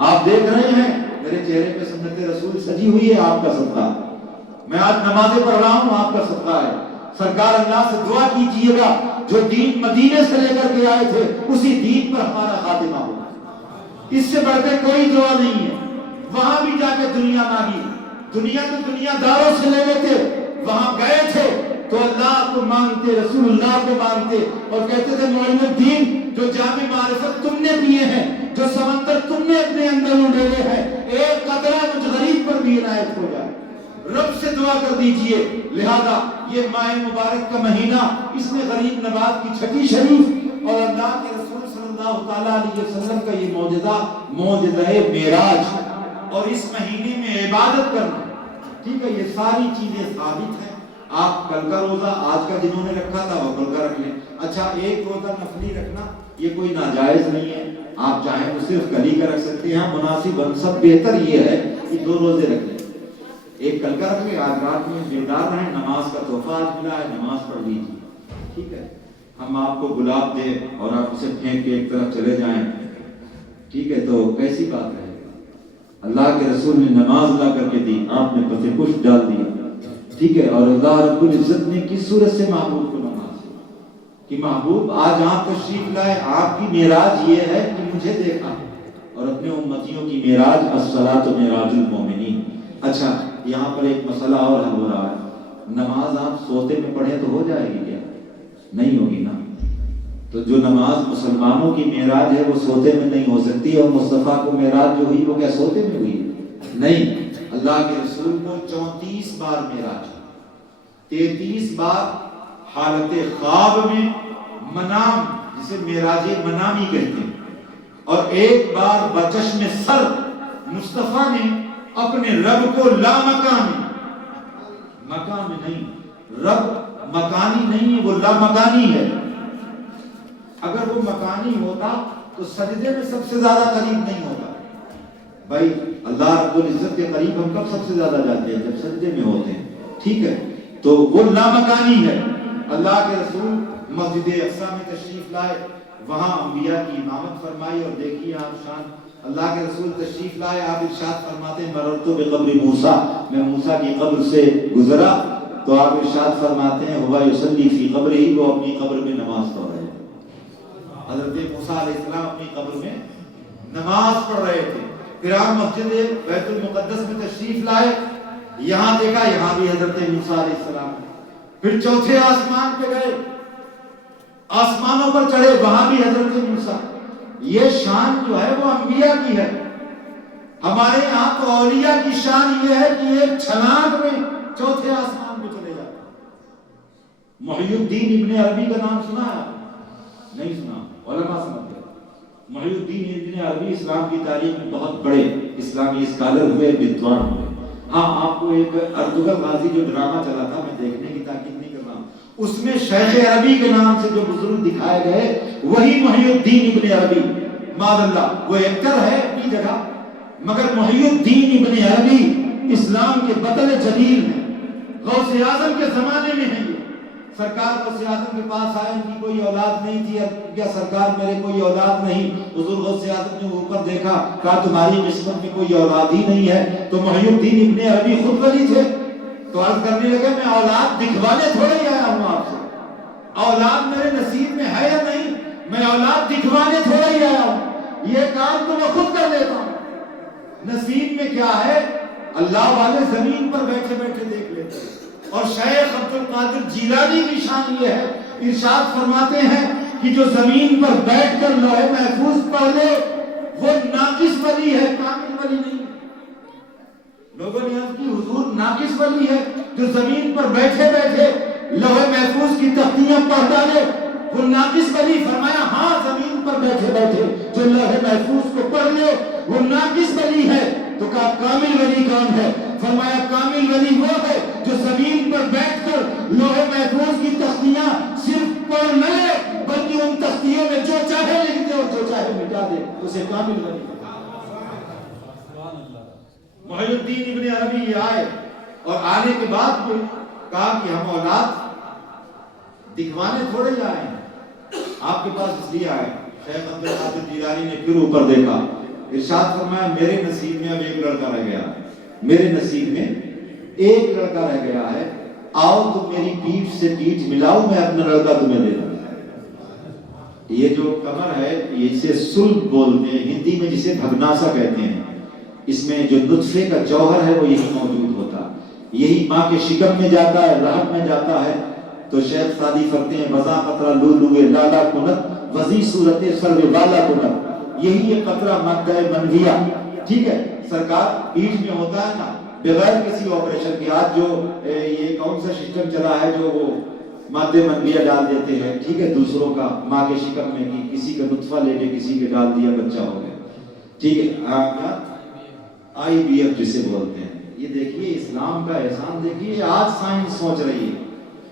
آپ دیکھ رہے ہیں میرے چہرے پہ سنت رسول سجی ہوئی ہے، آپ کا صدقہ، میں آج نمازیں پڑھ رہا ہوں، آپ کا صدقہ ہے۔ سرکار اللہ سے دعا کیجئے گا جو دین مدینے سے لے کر کے آئے تھے اسی دین پر ہمارا خاتمہ ہو، اس سے بڑھ کے کوئی دعا نہیں ہے۔ وہاں بھی جا کے دنیا مانگی، دنیا تو دنیا داروں سے لے لیتے، وہاں گئے تھے تو اللہ کو مانگتے، رسول اللہ کو مانگتے اور کہتے تھے معین الدین جو جامع معرفت تم نے پیے ہیں، جو سمندر تم نے اپنے اندر اڈھیلے ہیں، ایک قطرہ مجھ غریب پر بھی عنایت ہو جائے، رب سے دعا کر دیجئے۔ لہذا یہ ماہ مبارک کا مہینہ، اس میں غریب نواز کی چھٹی شریف اور اللہ کے رسول صلی اللہ تعالیٰ علیہ وسلم کا یہ معجزہ معراج اور اس مہینے میں عبادت کرنا، ٹھیک ہے، یہ ساری چیزیں ثابت ہیں۔ آپ کل کا روزہ آج کا جنہوں نے رکھا تھا وہ کل کا رکھ لیں۔ اچھا ایک روزہ نفلی رکھنا یہ کوئی ناجائز نہیں ہے، آپ چاہیں تو صرف کل ہی کا رکھ سکتے ہیں، مناسب سب بہتر یہ ہے کہ 2 روزے رکھ لیں، ایک کل کا رکھ لیں، آج رات میں بیدار رہیں، نماز کا تحفہ آج ملا ہے، نماز پڑھ لیجیے، ٹھیک ہے۔ ہم آپ کو گلاب دیں اور آپ اسے پھینک کے ایک طرف چلے جائیں، ٹھیک ہے، تو کیسی بات ہے؟ اللہ کے رسول نے نماز لا کر کے دی، آپ نے پتہ پشت ڈال دیا، ٹھیک ہے، اور اللہ رب العزت نے کس صورت سے محبوب کو نماز کہ محبوب آج آپ تشریف لائے، آپ کی معراج یہ ہے کہ مجھے دیکھا، اور اپنے امتیوں کی معراج الصلاۃ معراج المومنین۔ اچھا یہاں پر ایک مسئلہ اور حل ہو رہا ہے، نماز آپ سوتے میں پڑھیں تو ہو جائے گی کیا؟ نہیں ہوگی نا، تو جو نماز مسلمانوں کی معراج ہے وہ سوتے میں نہیں ہو سکتی، اور مصطفیٰ کو معراج جو ہوئی وہ کیا سوتے میں ہوئی؟ نہیں، اللہ کے رسول کو 34 بار معراج، 33 بار حالت خواب میں منام، جسے معراج منامی کہتے ہیں، اور 1 بار بچشم سر مصطفیٰ نے اپنے رب کو لامکانی، مکان میں نہیں، رب مکانی نہیں ہے، وہ لامکانی ہے۔ اگر وہ مکانی ہوتا تو سجدے میں سب سے زیادہ قریب نہیں ہوتا۔ بھائی اللہ رب العزت کے قریب ہم کب سب سے زیادہ جاتے ہیں؟ جب سجدے میں ہوتے ہیں، ٹھیک ہے، تو وہ لامکانی ہے۔ اللہ کے رسول مسجد اقصی میں تشریف لائے، وہاں انبیاء کی امامت فرمائی، اور دیکھیے آپ شان، اللہ کے رسول تشریف لائے، آپ ارشاد فرماتے ہیں مررت بقبر موسیٰ، میں موسیٰ کی قبر سے گزرا، تو آپ ارشاد فرماتے ہیں ہوا یصلی فی قبرہ، وہ اپنی قبر میں نماز پڑھ رہے ہیں۔ حضرت موسیٰ علیہ السلام اپنی قبر میں نماز پڑھ رہے تھے۔ پھر آپ مسجد بیت المقدس میں تشریف لائے، یہاں دیکھا، یہاں بھی حضرت موسیٰ علیہ السلام۔ پھر 4تھے آسمان پہ گئے، آسمانوں پر چڑھے، وہاں بھی حضرت موسیٰ۔ یہ شان جو ہے وہ انبیاء کی ہے، ہمارے یہاں تو اولیاء کی شان یہ ہے کہ ایک چھلانگ میں 4تھے آسمان پہ چلے جاتے۔ محی الدین ابن عربی کا نام سنا ہے؟ نہیں سنا، علماء سمجھتے ہیں۔ محی الدین ابن عربی اسلام کی تاریخ میں بہت بڑے اسلامی اسکالر ہوئے، بدوان ہوئے۔ ہاں آپ کو ایک اردغل غازی جو ڈرامہ چلا تھا، میں دیکھنے کی تاکید نہیں کر رہا ہوں، اس میں شیخ عربی کے نام سے جو بزرگ دکھائے گئے وہی محی الدین ابن عربی، معاذ اللہ، وہ ایکٹر ہے اپنی جگہ، مگر محی الدین ابن عربی اسلام کے بطل جلیل ہیں، غوث اعظم کے زمانے میں ہیں یہ، سرکار غوث اعظم کے پاس آئے، ان کی کوئی اولاد نہیں تھی، کیا سرکار میرے کوئی اولاد نہیں؟ حضور غوث اعظم نے اوپر دیکھا، کہا تمہاری قسمت میں کوئی اولاد ہی نہیں ہے۔ تو محی الدین ابن عربی خود ولی تھے، تو عرض کرنے لگے میں اولاد دکھوانے تھوڑے ہی آیا ہوں آپ سے، اولاد میرے نصیب میں ہے یا نہیں، میں اولاد دکھوانے تھوڑا ہی آیا ہوں، یہ کام تو میں خود کر لیتا ہوں۔ نصیب میں کیا ہے اللہ والے زمین پر بیٹھے بیٹھے دیکھ لیتے ہیں۔ اور شیخ عبد القادر جیلانی کی شان یہ ہے، ارشاد فرماتے ہیں کہ جو زمین پر بیٹھ کر لوح محفوظ پڑھ لے وہ ناقص ولی ہے، کامل ولی نہیں۔ لوگوں نے عرض کی حضور ناقص ولی ہے جو زمین پر بیٹھے بیٹھے لوح محفوظ کی تختیاں پڑھ ڈالے، وہ ناقص ولی؟ فرمایا ہاں، زمین پر بیٹھے بیٹھے جو لوح محفوظ کو پڑھ لے وہ ناقص ولی ہے۔ تو کہا کامل ولی کون ہے؟ فرمایا کامل ولی وہ ہے جو زمین پر بیٹھ کر لوح محفوظ کی تختیاں صرف پڑھ نہ لے بلکہ ان تختیوں میں جو چاہے لکھ دے اور جو چاہے مٹا دے، اسے کامل ولی ہے۔ محی الدین ابن عربی یہ آئے اور آنے کے بعد کہا کہ ہم اولاد دکھوانے تھوڑے ہی آئے ہیں، آپ کے پاس اس لیے آئے۔ شیخ عبد القادر جیلانی نے پھر اوپر دیکھا، ارشاد فرمایا میرے نصیب میں اب ایک لڑکا رہ گیا، میرے نصیب میں ایک لڑکا رہ گیا ہے، آؤ تم میری پیٹھ سے پیٹھ ملاؤ، میں اپنا لڑکا تمہیں دے دوں۔ یہ جو کمر ہے اسے سلب بولتے ہیں، ہندی میں جسے بھگناسا کہتے ہیں، اس میں جو نطفے کا جوہر ہے وہ یہی موجود ہوتا، یہی ماں کے شکم میں جاتا ہے، رحم میں جاتا ہے۔ تو شیخ سعدی فرماتے ہیں وزا قطرہ لولو لالا کنت وزی صورت سر والا کنت، یہی یہ قطرہ مادہ منویہ، ٹھیک ہے، سرکار پیٹھ میں ہوتا ہے نا، بغیر کسی آپریشن کے۔ آج جو یہ کون سا سسٹم چلا ہے جو وہ مادہ منویہ ڈال دیتے ہیں، ٹھیک ہے، دوسروں کا ماں کے شکم میں، کسی کا نطفہ لے کے کسی کے ڈال دیا بچہ ہو گیا، ٹھیک ہے، IVF جسے بولتے ہیں۔ یہ دیکھیے اسلام کا احسان دیکھیے، آج سائنس سوچ رہی ہے،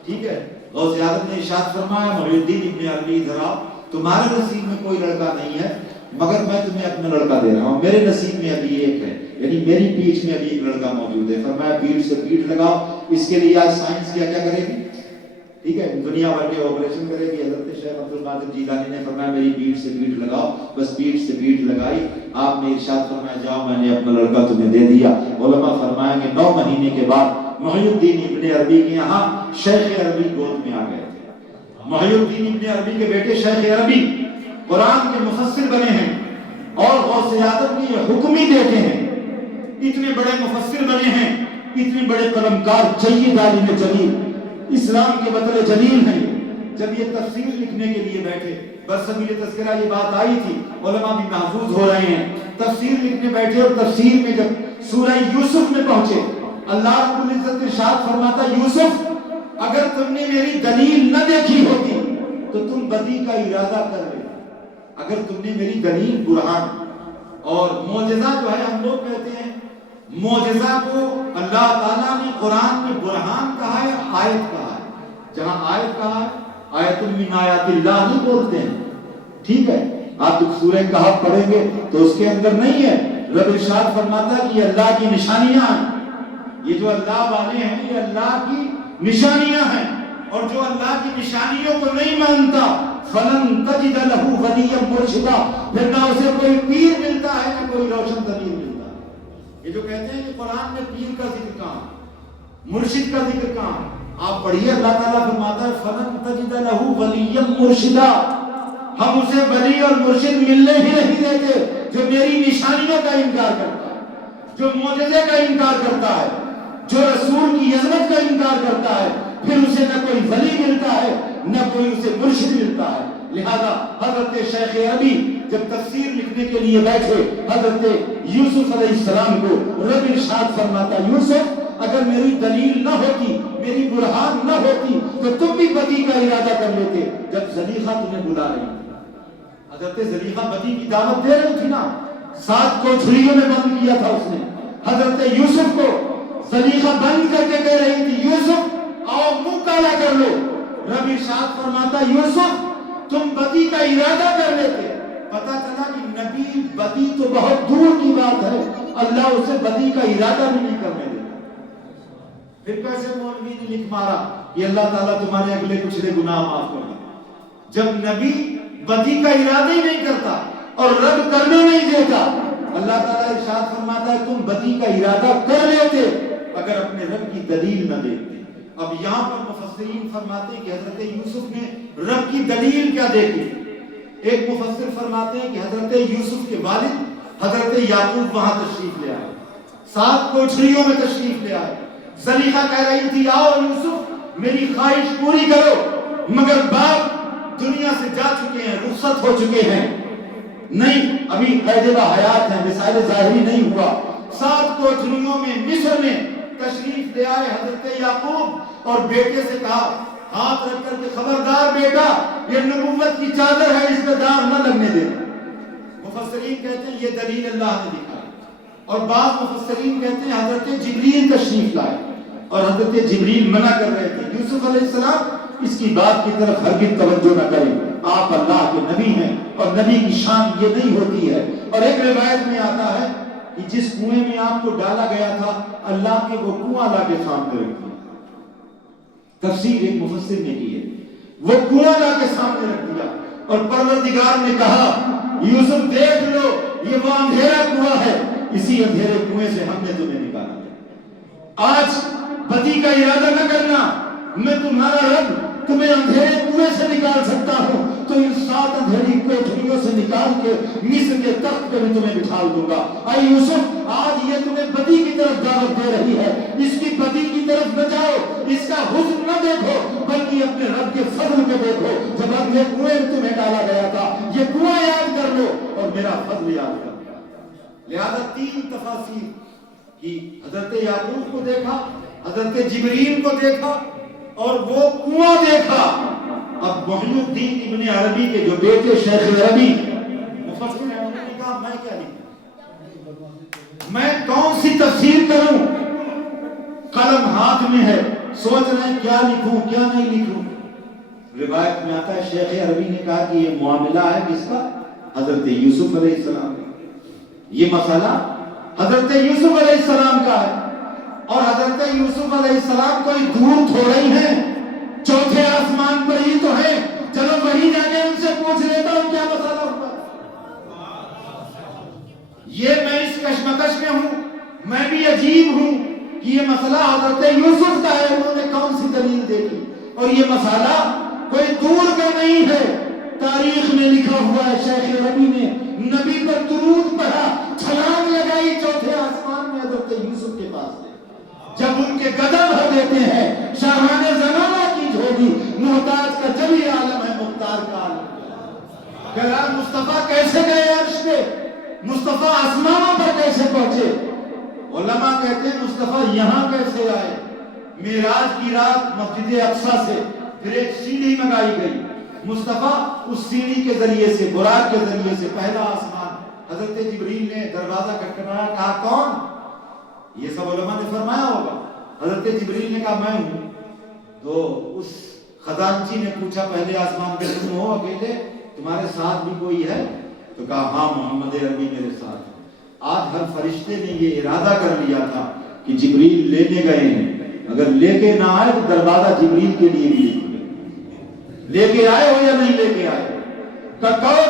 ٹھیک ہے۔ غوث اعظم نے ارشاد فرمایا محی الدین ابن عربی ادھر آؤ، تمہارے نصیب میں کوئی لڑکا نہیں ہے مگر میں تمہیں اپنا لڑکا دے رہا ہوں، میرے نصیب میں ابھی ایک ہے، یعنی میری پیٹھ میں ابھی ایک لڑکا موجود ہے۔ فرمایا پیٹھ سے پیٹھ لگاؤ۔ اس کے لیے آج سائنس کیا کیا کرے گی، ٹھیک ہے، دنیا بھر کے آپریشن کرے گی۔ حضرت شیخ عبد القادر جیلانی نے فرمایا میری پیٹھ سے پیٹھ لگاؤ، بس پیٹھ سے پیٹھ لگائی، آپ نے ارشاد فرمایا جاؤ میں نے اپنا لڑکا تمہیں دے دیا۔ علماء فرمائیں گے 9 مہینے کے بعد محی الدین ابن عربی کے یہاں شیخ عربی گود میں آ گئے تھے۔ محی الدین ابن عربی کے بیٹے شیخ عربی قرآن کے مفسر بنے ہیں اور غوث اعظم کے حکمی بیٹے ہیں، اتنے بڑے مفسر بنے ہیں، اتنے بڑے قلمکار، جید عالم جلیل، اسلام کے بطل جلیل ہیں۔ جب یہ تفسیر لکھنے کے لیے بیٹھے، برصغیر تذکرہ یہ بات آئی تھی، علماء بھی محفوظ ہو رہے ہیں، تفسیر لکھنے بیٹھے اور تفسیر میں جب سورہ یوسف میں پہنچے، اللہ رب العزت ارشاد فرماتا یوسف اگر تم نے میری دلیل نہ دیکھی ہوتی تو تم بدی کا ارادہ کر رہے، اگر تم نے میری دلیل برہان اور معجزہ جو ہے، ہم لوگ کہتے ہیں معجزہ کو اللہ تعالیٰ نے قرآن میں برہان کہا ہے، آیت کہا ہے۔ جہاں آیت کہا ہے آیت من آیات اللہ نہیں بولتے ہیں، ٹھیک ہے، آپ جب سورہ کہف پڑھیں گے تو اس کے اندر نہیں ہے، رب ارشاد فرماتا ہے کہ یہ اللہ کی نشانیاں ہیں، یہ جو اللہ والے ہیں یہ اللہ کی نشانیاں ہیں، اور جو اللہ کی نشانیوں کو نہیں مانتا فلن تجد له ولیا مرشدا، پھر نہ اسے کوئی پیر ملتا ہے نہ کوئی روشن دلیل ملتا ہے۔ یہ جو کہتے ہیں کہ قرآن میں پیر کا ذکر کہاں، مرشد کا ذکر کہاں، آپ پڑھیے اللہ تعالیٰ فرماتا ہے فلن تجد له ولیا مرشدا، ہم اسے ولی اور مرشد ملنے ہی نہیں دیتے جو میری نشانیوں کا انکار کرتا ہے، جو معجزے کا انکار کرتا ہے، جو رسول کی عظمت کا انکار کرتا ہے، پھر اسے نہ کوئی ولی ملتا ہے نہ کوئی اسے مرشد ملتا ہے۔ لہذا حضرت شیخ عربی جب تفسیر لکھنے کے لیے بیٹھے، حضرت یوسف علیہ السلام کو رب ارشاد فرماتا یوسف اگر میری دلیل نہ ہوتی، میری برہان نہ ہوتی تو تم بھی بدی کا ارادہ کر لیتے۔ جب زلیخا تمہیں بلا رہی تھی، حضرت زلیخا بدی کی دعوت دے رہی تھی نا، 7 کوٹھریوں میں بند کیا تھا اس نے، حضرت یوسف کو زلیخا بند کر کے کہہ رہی تھی یوسف آؤ منہ کالا کر لو، رب ارشاد فرماتا یوسف تم بدی کا ارادہ کر لیتے۔ پتہ چلا کہ نبی بدی تو بہت دور کی بات ہے، اللہ اسے بدی کا ارادہ بھی نہیں کرنے دیتا۔ پھر کیسے مولوی نے لکھ مارا کہ اللہ تعالیٰ تمہارے اگلے پچھلے گناہ معاف کر دے؟ جب نبی بدی کا ارادہ ہی نہیں کرتا اور رد کرنے نہیں دیتا، اللہ تعالیٰ ارشاد فرماتا ہے تم بدی کا ارادہ کر لیتے اگر اپنے رب کی دلیل نہ دیکھتے۔ اب یہاں پر مفسرین فرماتے ہیں کہ حضرت یوسف نے رب کی دلیل کیا دیکھی؟ ایک مفسر فرماتے ہیں کہ حضرت یوسف کے والد حضرت یعقوب وہاں تشریف لے آئے، 7 کوٹھریوں میں تشریف لے آئے۔ زلیخا کہہ رہی تھی آؤ یوسف میری خواہش پوری کرو، مگر باپ دنیا سے جا چکے ہیں، رخصت ہو چکے ہیں، نہیں ابھی قید حیات ہیں، مثال ظاہری نہیں ہوا۔ 7 کوٹھریوں میں مصر میں تشریف لے آئے حضرت یعقوب اور بیٹے سے کہا، ہاتھ رکھ کر کے خبردار بیٹا یہ نبوت کی چادر ہے، اس پہ داغ نہ لگنے دے۔ مفسرین کہتے ہیں یہ دلیل اللہ نے دکھائی، اور بعض مفسرین کہتے ہیں حضرت جبریل تشریف لائے اور حضرت جبریل منع کر رہے تھے یوسف علیہ السلام اس کی بات کی طرف ہرگز توجہ نہ کریں، آپ اللہ کے نبی ہیں اور نبی کی شان یہ نہیں ہوتی ہے۔ اور ایک روایت میں آتا ہے کہ جس کنویں میں آپ کو ڈالا گیا تھا اللہ کے وہ کنواں لا کے سامنے رکھ دیا، تفسیر ایک مفسر نے کی ہے، وہ کنواں لا کے سامنے رکھ دیا اور پروردگار نے کہا یوسف دیکھ لو یہ وہ اندھیرا کنواں ہے، اسی اندھیرے کنویں سے ہم نے تمہیں نکالا۔ آج بدی کا ارادہ نہ کرنا، میں تمہارا رب تمہیں اندھیرے کنویں سے نکال سکتا ہوں تو ان 7 اندھیری کوٹھریوں سے نکال کے مصر کے تخت پہ بھی تمہیں بٹھا دوں گا۔ اے یوسف آج یہ تمہیں بدی کی طرف دعوت دے رہی ہے، اس کی بدی کی طرف نہ جاؤ، اس کا حسن نہ دیکھو بلکہ اپنے رب کے فضل کو دیکھو۔ جب اگلے کنویں میں تمہیں ڈالا گیا تھا یہ کنواں یاد کر لو اور میرا فضل یاد کر لو۔ لہذا 3 تفاسیر کی، حضرت یعقوب کو دیکھا، حضرت جبریل کو دیکھا اور وہ کنواں دیکھا۔ اب محی الدین ابن عربی کے جو بیٹے شیخ عربی مفسر ہیں انہوں نے کہا میں کیا لکھوں، میں کون سی تفسیر کروں، قلم ہاتھ میں ہے، سوچ رہے ہیں کیا لکھوں کیا نہیں لکھوں۔ روایت میں آتا ہے شیخ عربی نے کہا کہ یہ معاملہ ہے کس کا؟ حضرت یوسف علیہ السلام کا، یہ مسئلہ حضرت یوسف علیہ السلام کا ہے، اور حضرت یوسف علیہ السلام کوئی دور تھوڑا ہی ہیں، 4تھے آسمان پر ہی تو ہیں، چلو وہیں جا کے ان سے پوچھ لیتا ہوں کیا مسئلہ ہوگا۔ یہ میں اس کشمکش میں ہوں، میں بھی عجیب ہوں کہ یہ مسئلہ حضرت یوسف کا ہے، انہوں نے کون سی دلیل دیکھی، اور یہ مسئلہ کوئی دور کا نہیں ہے، تاریخ میں لکھا ہوا ہے۔ شیخ ربی نے نبی پر درود پڑھا، چھلانگ لگائی 4تھے آسمان میں حضرت یوسف کے پاس سے، جب ان کے قدم بھر دیتے ہیں شاہان زمانہ کی جھولی، محتاج کا جبھی عالم ہے مختار کا عالم۔ کلام مصطفیٰ کیسے گئے عرش پہ، مصطفیٰ آسمانوں پر کیسے پہنچے؟ علماء کہتے ہیں مصطفیٰ یہاں کیسے آئے؟ معراج کی رات مسجد اقصی سے پھر ایک سیڑھی منگائی گئی، مصطفیٰ اس سیڑھی کے ذریعے سے، براق کے ذریعے سے پہلا آسمان، حضرت جبریل نے دروازہ کھٹکھٹایا، کہا کون؟ یہ سب علماء نے فرمایا ہوگا، حضرت جبریل نے کہا میں ہوں۔ تو اس خزانچی نے پوچھا پہلے آسمان پہ تم ہو اکیلے، تمہارے ساتھ بھی کوئی ہے؟ تو کہا ہاں محمد عربی میرے ساتھ ہے۔ آج ہر فرشتے نے یہ ارادہ کر لیا تھا کہ جبریل لینے گئے ہیں، اگر لے کے نہ آئے تو دروازہ جبریل کے لیے بھی لے کے آئے ہو یا نہیں لے کے آئے کا کون؟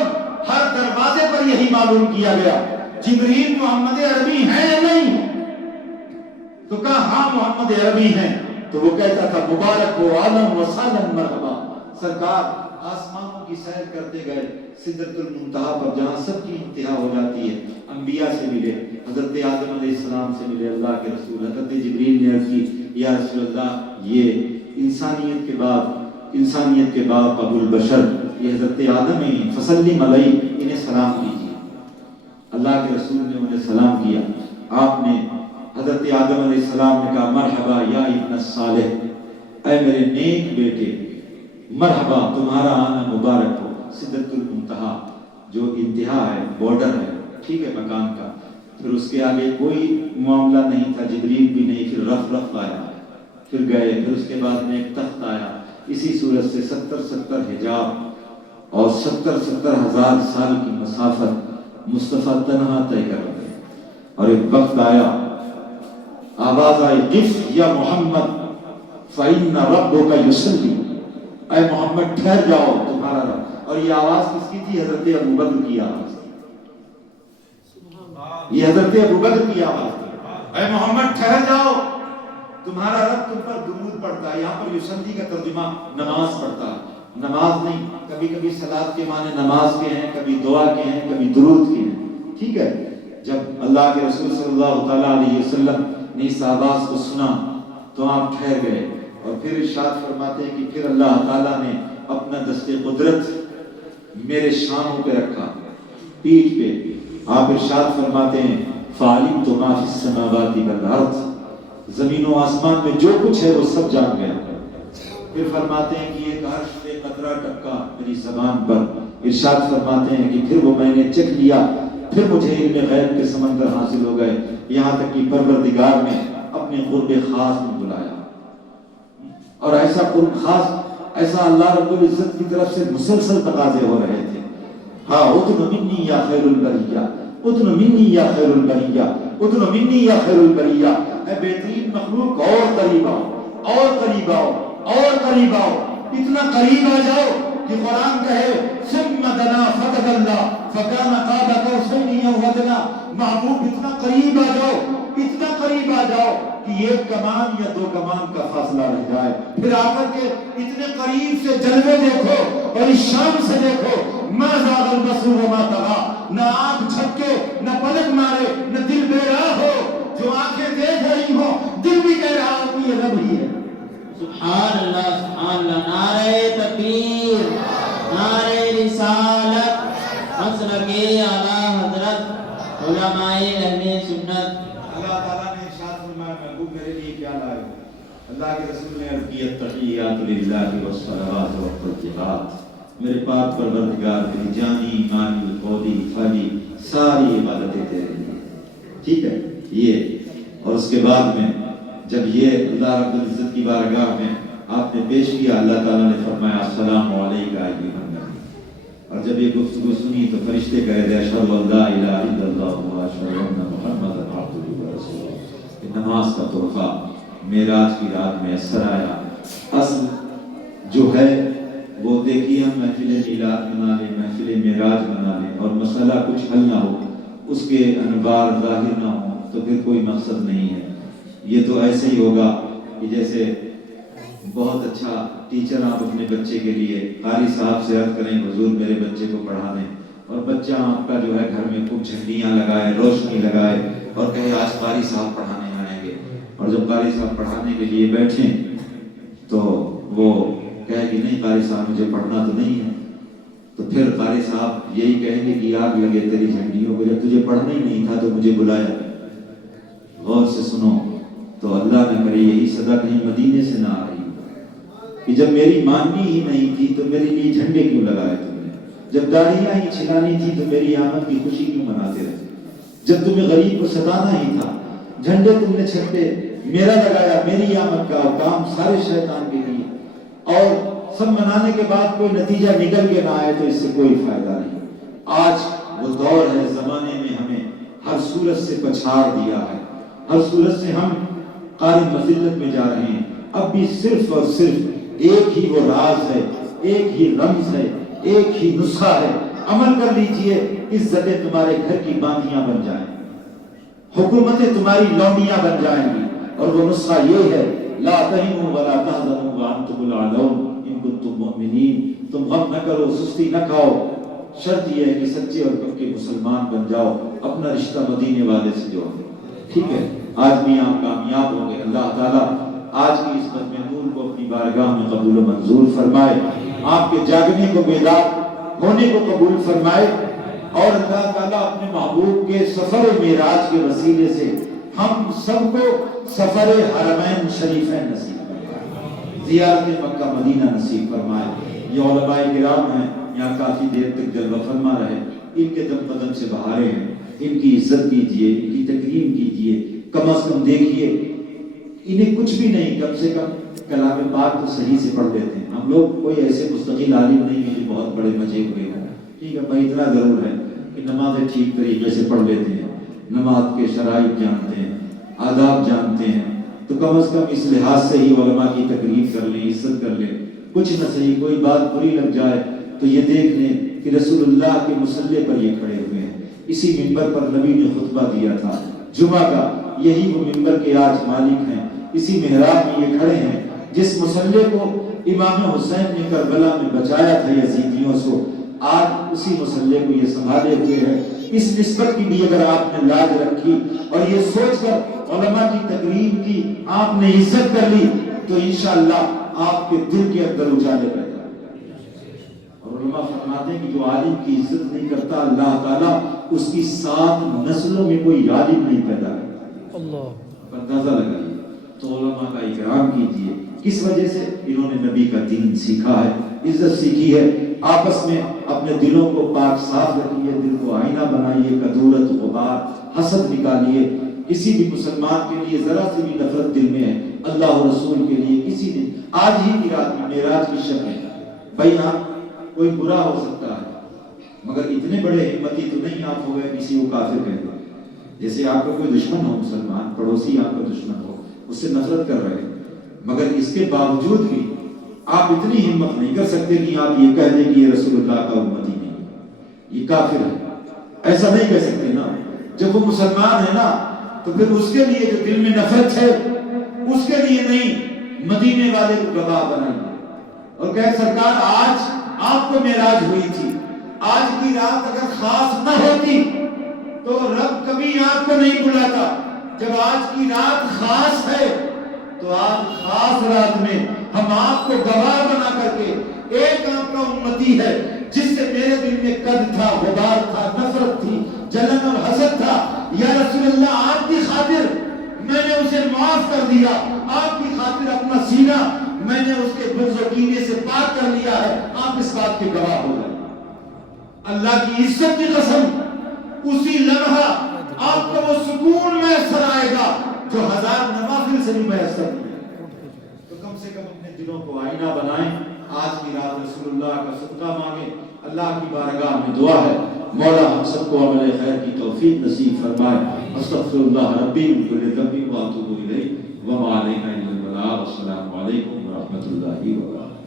ہر دروازے پر یہی معلوم کیا گیا جبریل محمد عربی ہیں یا نہیں؟ تو کہا ہاں محمد عربی ہیں۔ تو وہ کہتا تھا مبارک ہو عالم و سالم مرحبا، سرکار آسمانوں کی سیر کرتے گئے سدرۃ المنتہا پر جہاں سب کی انتہا ہو جاتی ہے، انبیاء سے ملے، حضرت آدم علیہ السلام سے ملے اللہ کے رسول، حضرت جبریل نے عرض کی یا رسول اللہ یہ انسانیت کے باپ ابو البشر یہ حضرت آدم ہیں، فسلم علیہ، انہیں سلام کیجیے۔ اللہ کے رسول نے انہیں سلام کیا، آپ نے حضرت آدم علیہ السلام نے کہا مرحبا یا ابن الصالح، اے میرے نیک بیٹے مرحبا تمہارا آنا مبارک ہو۔ سدرۃ المنتہا جو انتہا ہے، بارڈر ہے، ٹھیک ہے مکان کا، پھر اس کے آگے کوئی معاملہ نہیں تھا، جبریل بھی نہیں، پھر رف آیا، پھر گئے، پھر اس کے بعد میں ایک تخت آیا، اسی صورت سے 70 حجاب اور 70 ہزار سال کی مسافت مصطفیٰ تنہا طے کر رہے، اور ایک وقت آیا آواز آئی قف یا محمد فإن ربک یصلی، اے محمد ٹھہر جاؤ تمہارا رب. اور یہ آواز کس کی تھی؟ حضرت ابوبکر کی آواز تھی. یہ حضرت ابوبکر کی آواز تھی. اے محمد ٹھہر جاؤ تمہارا رب تم پر درود پڑھتا ہے. یہاں پر یصلی کا ترجمہ نماز پڑھتا ہے، نماز نہیں. کبھی کبھی صلاۃ کے معنی نماز کے ہیں، کبھی دعا کے ہیں، کبھی درود کے ہیں. ٹھیک ہے. جب اللہ کے رسول صلی اللہ تعالیٰ علیہ وسلم نے اس آواز کو سنا تو آپ ٹھہر گئے اور پھر ارشاد فرماتے ہیں کہ پھر اللہ تعالیٰ نے اپنا دست قدرت میرے شانوں پہ رکھا، پیٹھ پہ. آپ ارشاد فرماتے ہیں فَعَلِمْتُ مَا فِي السَّمَاوَاتِ وَالْأَرْضِ، زمین و آسمان میں جو کچھ ہے وہ سب جان گیا. پھر فرماتے ہیں کہ ایک عرش پہ قطرہ ٹپکا میری زبان پر. ارشاد فرماتے ہیں کہ پھر وہ میں نے چکھ لیا، پھر مجھے علم غیب کے سمندر حاصل ہو گئے، یہاں تک کہ پروردگار نے اپنے قرب خاص میں بلایا. اور ایسا قرب خاص، ایسا اللہ رب العزت کی طرف سے مسلسل تقاضے ہو رہے تھے. ہاں ادن منی یا خیر البریہ، ادن منی یا خیر البریہ، ادن منی یا خیر البریہ. اے بہترین مخلوق اور قریب آؤ، اور قریب آؤ، اور قریب آؤ. اتنا قریب آ جاؤ کہ قرآن کہے ثم دنا فتدلى فكان قاب قوسين او ادنى. محبوب اتنا قریب آ جاؤ، اتنا قریب آ جاؤ کہ ایک کمان یا دو کمان کا فاصلہ رہ جائے. پھر آ کر کے اتنے قریب سے جلوے دیکھو اور اس شان سے دیکھو ما زاغ البصر وما طغى. نہ آنکھ جھپکے، نہ پلک مارے، نہ دل بے راہ ہو. جو آنکھیں دیکھ رہی ہو دل بھی کہہ رہا ہو کہ یہ رب ہی ہے. سبحان اللہ سبحان اللہ. نعرہ تکبیر، نعرہ رسالت، مسلک اعلیٰ حضرت علماء اہل سنت. اللہ تعالیٰ نے ارشاد فرمایا محبوب میرے لیے کیا لائے ہو؟ اللہ کے رسول نے عرض کی التحیات للہ والصلوات والطیبات. میرے پاک پروردگار کی جانی مانی قولی فعلی ساری عبادتیں تیرے لیے. ٹھیک ہے. یہ اور اس کے بعد میں جب یہ اللہ رب العزت کی بارگاہ میں آپ نے پیش کیا، اللہ تعالیٰ نے فرمایا السلام علیکم ایھا النبی. اور جب یہ گفتگو سنی تو فرشتے کہہ رہے اشہد ان لا الہ الا اللہ و اشہد ان محمدا عبدہ و رسولہ. نماز کا تحفہ معراج کی رات میں اثر آیا. اصل جو ہے وہ دیکھیے ہم محفل میلاد منا لیں، محفل معراج منا لیں اور مسئلہ کچھ حل نہ ہو، اس کے انوار ظاہر نہ ہوں تو پھر کوئی مقصد نہیں ہے. یہ تو ایسے ہی ہوگا کہ جیسے بہت اچھا ٹیچر آپ اپنے بچے کے لیے قاری صاحب سے عرض کریں حضور میرے بچے کو پڑھا دیں، اور بچہ آپ کا جو ہے گھر میں خوب جھنڈیاں لگائے، روشنی لگائے اور کہے آج قاری صاحب پڑھانے آئیں گے. اور جب قاری صاحب پڑھانے کے لیے بیٹھیں تو وہ کہے کہ نہیں قاری صاحب مجھے پڑھنا تو نہیں ہے. تو پھر قاری صاحب یہی کہیں گے کہ آگ لگے تیری جھنڈیوں کو، جب تجھے پڑھنا ہی نہیں تھا تو مجھے بلایا. غور سے سنو تو اللہ نہ کرے یہی صدا کہیں مدینے سے نہ آ رہی کہ جب میری ماننی ہی نہیں تھی تو میرے لیے جھنڈے کیوں لگائے تم نے؟ جب داڑیاں ہی چھلانی تھی تو میری آمد کی خوشی کیوں مناتے رہے؟ جب تمہیں غریب کو ستانا ہی تھا جھنڈے تم نے چھٹے میرا لگایا، میری آمد کا کام سارے شیطان کے لیے. اور سب منانے کے بعد کوئی نتیجہ نکل کے نہ آئے تو اس سے کوئی فائدہ نہیں. آج وہ دور ہے، زمانے میں ہمیں ہر صورت سے پچھاڑ دیا ہے، ہر صورت سے ہم قاری مذلت میں جا رہے ہیں. اب بھی صرف اور صرف ایک ہی وہ راز ہے، ایک ہی رمز ہے، ایک ہی نسخہ ہے. عمل کر لیجئے، عزتیں تمہارے گھر کی باندیاں بن جائیں، حکومتیں تمہاری لونڈیاں بن جائیں گی. اور وہ نسخہ یہ ہے لا تہنوا ولا تحزنوا وانتم الاعلون ان کنتم مؤمنین. تم غم نہ کرو، سستی نہ کھاؤ، شرط یہ ہے کہ سچے اور پکے مسلمان بن جاؤ، اپنا رشتہ مدینے والے سے جوڑ. ٹھیک ہے. آج بھی آپ کامیاب ہوں گے. اللہ تعالیٰ آج کی اس ختم نور کو اپنی بارگاہ میں قبول و منظور فرمائے، آپ کے جاگنے کو بیدار ہونے کو قبول فرمائے، اور اللہ تعالیٰ اپنے محبوب کے سفر معراج کے وسیلے سے ہم سب کو سفر حرمین شریفین نصیب فرمائے، زیارت مکہ مدینہ نصیب فرمائے. یہ علماء کرام ہیں، یہاں کافی دیر تک جلوہ فرما رہے، ان کے دم قدم سے بہارے ہیں، ان کی عزت کیجئے، ان کی تکریم کیجئے. کم از کم دیکھیے انہیں کچھ بھی نہیں، کم سے کم کلام پاک تو صحیح سے پڑھ لیتے ہیں. ہم لوگ کوئی ایسے مستقل عالم نہیں ہیں جو بہت بڑے مجے ہوئے ہوں. ٹھیک ہے بھائی، اتنا ضرور ہے کہ نمازیں ٹھیک طریقے سے پڑھ لیتے ہیں، نماز کے شرائط جانتے ہیں، آداب جانتے ہیں تو کم از کم اس لحاظ سے ہی علماء کی تقریب کر لیں، عزت کر لیں. کچھ نہ صحیح کوئی بات بری لگ جائے تو یہ دیکھ لیں کہ رسول اللہ کے مصلی پر یہ کھڑے ہوئے ہیں. اسی منبر پر نبی نے خطبہ دیا تھا جمعہ کا، یہی وہ منبر کے آج مالک ہیں. اسی محراب میں یہ کھڑے ہیں جس مصلی کو امام حسین نے کربلا میں بچایا تھا یزیدیوں سے، آج اسی مصلی کو یہ سنبھالے ہوئے ہیں. اس نسبت کی بھی اگر آپ نے لاج رکھی اور یہ سوچ کر علماء کی تقریب کی آپ نے عزت کر لی تو انشاءاللہ آپ کے دل کے اندر اجالے پیدا ہوگا. اور علماء فرماتے ہیں کہ جو عالم کی عزت نہیں کرتا اللہ تعالیٰ اس کی 7 نسلوں میں کوئی عالم نہیں پیدا کرتا. اللہ اندازہ لگائیے. تو علماء کا اکرام کیجیے. کس وجہ سے؟ انہوں نے نبی کا دین سیکھا ہے، عزت سیکھی ہے. آپس میں اپنے دلوں کو پاک صاف رکھیے، دل کو آئینہ بنائیے، کدورت غبار حسد نکالیے. کسی بھی مسلمان کے لیے ذرا سی بھی نفرت دل میں ہے اللہ و رسول کے لیے کسی دن آج ہی کی رات میں معراج کی شب ہے بھائی ہاں کوئی برا ہو سکتا ہے مگر اتنے بڑے ہمتی تو نہیں آپ ہو گئے کسی کو کافر کہہ دو. جیسے آپ کا کوئی دشمن ہو مسلمان، پڑوسی آپ کا دشمن ہو، اس سے نفرت کر رہے مگر اس کے باوجود بھی آپ اتنی ہمت نہیں کر سکتے کہ آپ یہ کہہ دیں کہ یہ رسول اللہ کا امتی نہیں، یہ کافر ہے. ایسا نہیں کہہ سکتے نا. جب وہ مسلمان ہے نا تو پھر اس کے لیے جو دل میں نفرت ہے اس کے لیے نہیں، مدینے والے کو گواہ بنائیے اور کہ سرکار آج آپ کو معراج ہوئی تھی، آج کی رات اگر خاص نہ ہوتی تو رب کبھی آپ کو نہیں بلاتا. جب آج کی رات خاص ہے تو آج خاص رات میں ہم آپ کو گواہ بنا کر کے ایک آپ کا امتی ہے جس سے میرے دل میں قد تھا، غبار تھا، نفرت تھی، جلن اور حسد تھا، یا رسول اللہ آپ کی خاطر میں نے اسے معاف کر دیا، آپ کی خاطر اپنا سینہ میں نے اس کے بغض و کینے سے پاک کر لیا ہے. آپ اس بات کے گواہ ہو گئے. اللہ کی عزت کی قسم اسی لمحہ آپ کو وہ سکون میسر آئے گا جو 1000 نوافل سے بھی میسر نہیں ہے. تو کم سے کم اپنے دلوں کو آئینہ بنائیں. آج کی رات رسول اللہ کا صدقہ مانگیں. اللہ کی بارگاہ میں دعا ہے مولا ہم سب کو عمل خیر کی توفیق نصیب فرمائے. استغفر اللہ ربی من کل ذنب واتوب الیہ وما علینا الا البلاغ. السلام علیکم ورحمۃ اللہ وبرکاتہ.